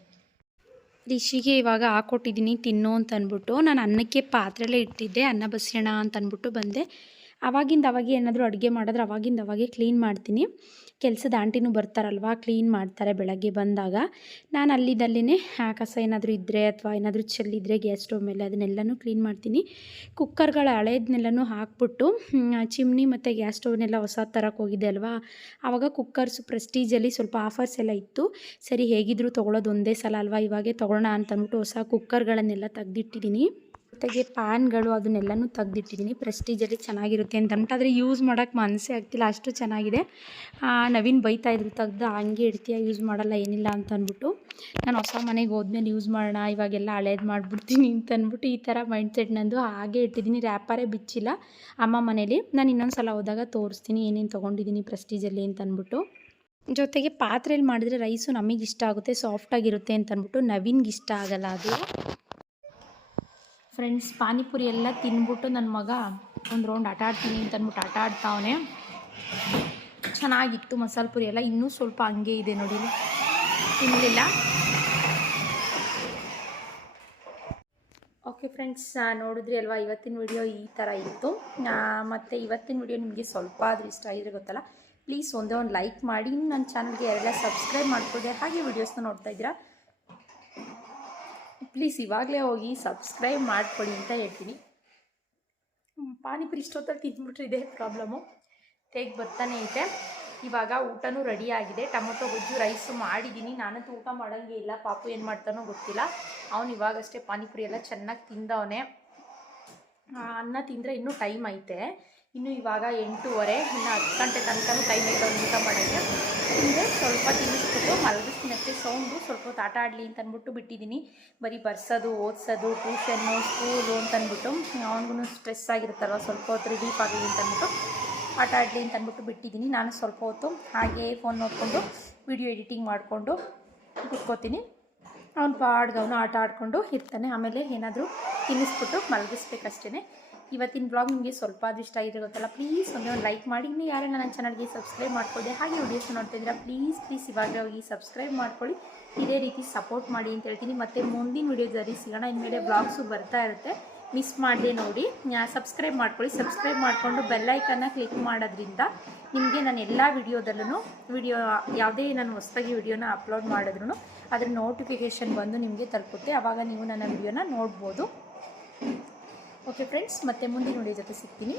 ರಿಷಿಗೆ ಇವಾಗ ಹಾಕ್ಕೊಟ್ಟಿದ್ದೀನಿ ತಿನ್ನು ಅಂತ ಅಂದ್ಬಿಟ್ಟು. ನಾನು ಅನ್ನಕ್ಕೆ ಪಾತ್ರೆಲ್ಲೇ ಇಟ್ಟಿದ್ದೆ, ಅನ್ನ ಬಸಿಯೋಣ ಅಂತ ಅಂದ್ಬಿಟ್ಟು ಬಂದೆ. ಅವಾಗೆ ಏನಾದರೂ ಅಡುಗೆ ಮಾಡಿದ್ರೆ ಅವಾಗೆ ಕ್ಲೀನ್ ಮಾಡ್ತೀನಿ. ಕೆಲಸದ ಆಂಟಿನೂ ಬರ್ತಾರಲ್ವ, ಕ್ಲೀನ್ ಮಾಡ್ತಾರೆ ಬೆಳಗ್ಗೆ ಬಂದಾಗ. ನಾನು ಅಲ್ಲಿದ್ದಲ್ಲೇ ಕಸ ಏನಾದರೂ ಇದ್ದರೆ ಅಥವಾ ಏನಾದರೂ ಚೆಲ್ಲಿದ್ರೆ ಗ್ಯಾಸ್ ಸ್ಟವ್ ಮೇಲೆ ಅದನ್ನೆಲ್ಲನೂ ಕ್ಲೀನ್ ಮಾಡ್ತೀನಿ. ಕುಕ್ಕರ್ಗಳ ಹಳೇದನ್ನೆಲ್ಲನೂ ಹಾಕ್ಬಿಟ್ಟು ಚಿಮ್ನಿ ಮತ್ತು ಗ್ಯಾಸ್ ಸ್ಟವ್ನೆಲ್ಲ ಹೊಸ ತರಕ್ಕೆ ಹೋಗಿದ್ದೆ ಅಲ್ವಾ, ಆವಾಗ ಕುಕ್ಕರ್ಸು ಪ್ರೆಸ್ಟೀಜಲ್ಲಿ ಸ್ವಲ್ಪ ಆಫರ್ಸ್ ಎಲ್ಲ ಇತ್ತು. ಸರಿ ಹೇಗಿದ್ದರೂ ತೊಗೊಳೋದು ಒಂದೇ ಸಲ ಅಲ್ವಾ, ಇವಾಗೇ ತೊಗೊಳ್ಳೋಣ ಅಂತಂದ್ಬಿಟ್ಟು ಹೊಸ ಕುಕ್ಕರ್ಗಳನ್ನೆಲ್ಲ ತೆಗ್ದಿಟ್ಟಿದ್ದೀನಿ. ಜೊತೆಗೆ ಪ್ಯಾನ್ಗಳು ಅದನ್ನೆಲ್ಲನೂ ತೆಗ್ದಿಟ್ಟಿದ್ದೀನಿ. ಪ್ರೆಸ್ಟೀಜಲ್ಲಿ ಚೆನ್ನಾಗಿರುತ್ತೆ ಅಂತ ಅಂದ್ಬಿಟ್ಟು, ಆದರೆ ಯೂಸ್ ಮಾಡೋಕ್ಕೆ ಮನಸ್ಸೇ ಆಗ್ತಿಲ್ಲ, ಅಷ್ಟು ಚೆನ್ನಾಗಿದೆ. ನವೀನ್ ಬೈತಾಯಿದ್ರು, ತೆಗ್ದು ಹಂಗೆ ಇಡ್ತೀಯ, ಯೂಸ್ ಮಾಡಲ್ಲ ಏನಿಲ್ಲ ಅಂತ ಅಂದ್ಬಿಟ್ಟು. ನಾನು ಹೊಸ ಮನೆಗೆ ಹೋದ್ಮೇಲೆ ಯೂಸ್ ಮಾಡೋಣ, ಇವಾಗೆಲ್ಲ ಹಳೇದು ಮಾಡಿಬಿಡ್ತೀನಿ ಅಂತ ಅಂದ್ಬಿಟ್ಟು ಈ ಥರ ಮೈಂಡ್ಸೆಟ್ ನಂದು. ಹಾಗೆ ಇಟ್ಟಿದ್ದೀನಿ, ರ್ಯಾಪರೇ ಬಿಚ್ಚಿಲ್ಲ ಅಮ್ಮ ಮನೇಲಿ. ನಾನು ಇನ್ನೊಂದು ಸಲ ಹೋದಾಗ ತೋರಿಸ್ತೀನಿ ಏನೇನು ತೊಗೊಂಡಿದ್ದೀನಿ ಪ್ರೆಸ್ಟೀಜಲ್ಲಿ ಅಂತ ಅಂದ್ಬಿಟ್ಟು. ಜೊತೆಗೆ ಪಾತ್ರೆಯಲ್ಲಿ ಮಾಡಿದ್ರೆ ರೈಸು ನಮಗೆ ಇಷ್ಟ ಆಗುತ್ತೆ, ಸಾಫ್ಟಾಗಿರುತ್ತೆ ಅಂತ ಅಂದ್ಬಿಟ್ಟು. ನವೀನ್ಗೆ ಇಷ್ಟ ಆಗಲ್ಲ ಅದು. ಫ್ರೆಂಡ್ಸ್, ಪಾನಿಪುರಿ ಎಲ್ಲ ತಿಂದ್ಬಿಟ್ಟು ನನ್ನ ಮಗ ಒಂದು ರೌಂಡ್ ಆಟ ಆಡ್ತೀನಿ ಅಂತ ಅಂದ್ಬಿಟ್ಟು ಆಟ ಆಡ್ತಾವನೆ. ಚೆನ್ನಾಗಿತ್ತು ಮಸಾಲೆ ಪುರಿ ಎಲ್ಲ. ಇನ್ನೂ ಸ್ವಲ್ಪ ಹಂಗೆ ಇದೆ ನೋಡಿ, ತಿನ್ನಲಿಲ್ಲ. ಓಕೆ ಫ್ರೆಂಡ್ಸ್, ನೋಡಿದ್ರಿ ಅಲ್ವಾ, ಇವತ್ತಿನ ವಿಡಿಯೋ ಈ ಥರ ಇತ್ತು. ಮತ್ತು ಇವತ್ತಿನ ವಿಡಿಯೋ ನಿಮಗೆ ಸ್ವಲ್ಪ ಆದರೂ ಇಷ್ಟ ಆಗಿದ್ರೆ ಗೊತ್ತಲ್ಲ, ಪ್ಲೀಸ್ ಒಂದೇ ಒಂದು ಲೈಕ್ ಮಾಡಿ. ನನ್ನ ಚಾನಲ್ಗೆ ಯಾರೆಲ್ಲ ಸಬ್ಸ್ಕ್ರೈಬ್ ಮಾಡ್ಕೊದೆ ಹಾಗೆ ವಿಡಿಯೋಸ್ನ ನೋಡ್ತಾ ಇದ್ದೀರಾ, ಪ್ಲೀಸ್ ಇವಾಗಲೇ ಹೋಗಿ ಸಬ್ಸ್ಕ್ರೈಬ್ ಮಾಡ್ಕೊಳ್ಳಿ ಅಂತ ಹೇಳ್ತೀನಿ. ಪಾನಿಪುರಿ ಇಷ್ಟೊತ್ತಲ್ಲಿ ತಿಂದ್ಬಿಟ್ರೆ ಇದೇ ಪ್ರಾಬ್ಲಮ್ಮು, ಹೇಗೆ ಬರ್ತಾನೆ ಐತೆ. ಇವಾಗ ಊಟನೂ ರೆಡಿ ಆಗಿದೆ. ಟೊಮೊಟೊ ಗೊಜ್ಜು ರೈಸು ಮಾಡಿದ್ದೀನಿ. ನಾನಂತೂ ಊಟ ಮಾಡೋಂಗೆ ಇಲ್ಲ, ಪಾಪು ಏನು ಮಾಡ್ತಾನೋ ಗೊತ್ತಿಲ್ಲ. ಅವನು ಇವಾಗಷ್ಟೇ ಪಾನಿಪುರಿ ಎಲ್ಲ ಚೆನ್ನಾಗಿ ತಿಂದವನೇ. ಅನ್ನ ತಿಂದರೆ ಇನ್ನೂ ಟೈಮ್ ಐತೆ. ಇನ್ನು ಇವಾಗ 8:15, ಇನ್ನು 10 ಗಂಟೆ ತನಕನೂ ಟೈಮ್ ಐತೆ ಅವ್ನು ಊಟ ಮಾಡೋಕ್ಕೆ. ತಿಂದರೆ ಸ್ವಲ್ಪ ತಿನ್ನಿಸ್ಬಿಟ್ಟು ಮಲಗಿಸ್ತೀನಷ್ಟೇ. ಸೌಂಡು ಸ್ವಲ್ಪ ಹೊತ್ತು ಆಟ ಆಡಲಿ ಅಂತ ಅಂದ್ಬಿಟ್ಟು ಬಿಟ್ಟಿದ್ದೀನಿ. ಬರೀ ಬರ್ಸೋದು, ಓದಿಸೋದು, ಟ್ಯೂಷನ್ನು, ಸ್ಕೂಲು ಅಂತಂದ್ಬಿಟ್ಟು ಅವನಿಗೂ ಸ್ಟ್ರೆಸ್ ಆಗಿರುತ್ತಲ್ವ, ಸ್ವಲ್ಪ ಹೊತ್ತು ರಿಲೀಫ್ ಆಗಲಿ ಅಂತ ಅಂದ್ಬಿಟ್ಟು ಆಟ ಆಡಲಿ ಅಂತ ಅಂದ್ಬಿಟ್ಟು ಬಿಟ್ಟಿದ್ದೀನಿ. ನಾನು ಸ್ವಲ್ಪ ಹೊತ್ತು ಹಾಗೇ ಫೋನ್ ನೋಡಿಕೊಂಡು ವಿಡಿಯೋ ಎಡಿಟಿಂಗ್ ಮಾಡಿಕೊಂಡು ಕೂತ್ಕೋತೀನಿ. ಅವ್ನು ಪಾಡ್ಗೆ ಅವನು ಆಟ ಆಡಿಕೊಂಡು ಇರ್ತಾನೆ. ಆಮೇಲೆ ಏನಾದರೂ ತಿನ್ನಿಸ್ಬಿಟ್ಟು ಮಲಗಿಸ್ಬೇಕಷ್ಟೇ. ಇವತ್ತಿನ ಬ್ಲಾಗ್ ನಿಮಗೆ ಸ್ವಲ್ಪ ಆದರೂ ಇಷ್ಟ ಆಗಿದ್ರೆ ಗೊತ್ತಲ್ಲ, ಪ್ಲೀಸ್ ಒಂದೇ ಒಂದು ಲೈಕ್ ಮಾಡಿ. ಇನ್ನೂ ಯಾರೆಲ್ಲ ನನ್ನ ಚಾನಲ್ಗೆ ಸಬ್ಸ್ಕ್ರೈಬ್ ಮಾಡ್ಕೊಳ್ಳಿ ಹಾಗೆ ವಿಡಿಯೋಸ್ ನೋಡ್ತಿದ್ದೀರಾ, ಪ್ಲೀಸ್ ಇವಾಗಲೇ ಹೋಗಿ ಸಬ್ಸ್ಕ್ರೈಬ್ ಮಾಡ್ಕೊಳ್ಳಿ. ಇದೇ ರೀತಿ ಸಪೋರ್ಟ್ ಮಾಡಿ ಅಂತ ಹೇಳ್ತೀನಿ. ಮತ್ತು ಮುಂದಿನ ವಿಡಿಯೋದಲ್ಲಿ ಸಿಗೋಣ. ಇನ್ಮೇಲೆ ಬ್ಲಾಗ್ಸು ಬರ್ತಾ ಇರುತ್ತೆ. ಮಿಸ್ ಮಾಡದೆ ನೋಡಿ. ಸಬ್ಸ್ಕ್ರೈಬ್ ಮಾಡ್ಕೊಳ್ಳಿ. ಸಬ್ಸ್ಕ್ರೈಬ್ ಮಾಡಿಕೊಂಡು ಬೆಲ್ಲೈಕನ್ನ ಕ್ಲಿಕ್ ಮಾಡೋದ್ರಿಂದ ನಿಮಗೆ ನಾನು ಎಲ್ಲ ವಿಡಿಯೋ ಯಾವುದೇ ನಾನು ಹೊಸದಾಗಿ ವಿಡಿಯೋನ ಅಪ್ಲೋಡ್ ಮಾಡಿದ್ರು ಅದ್ರ ನೋಟಿಫಿಕೇಷನ್ ಬಂದು ನಿಮಗೆ ತಲುಪುತ್ತೆ. ಆವಾಗ ನೀವು ನನ್ನ ವಿಡಿಯೋನ ನೋಡ್ಬೋದು. ಓಕೆ ಫ್ರೆಂಡ್ಸ್, ಮತ್ತೆ ಮುಂದಿನ ವಿಡಿಯೋ ಜೊತೆ ಸಿಗ್ತೀನಿ.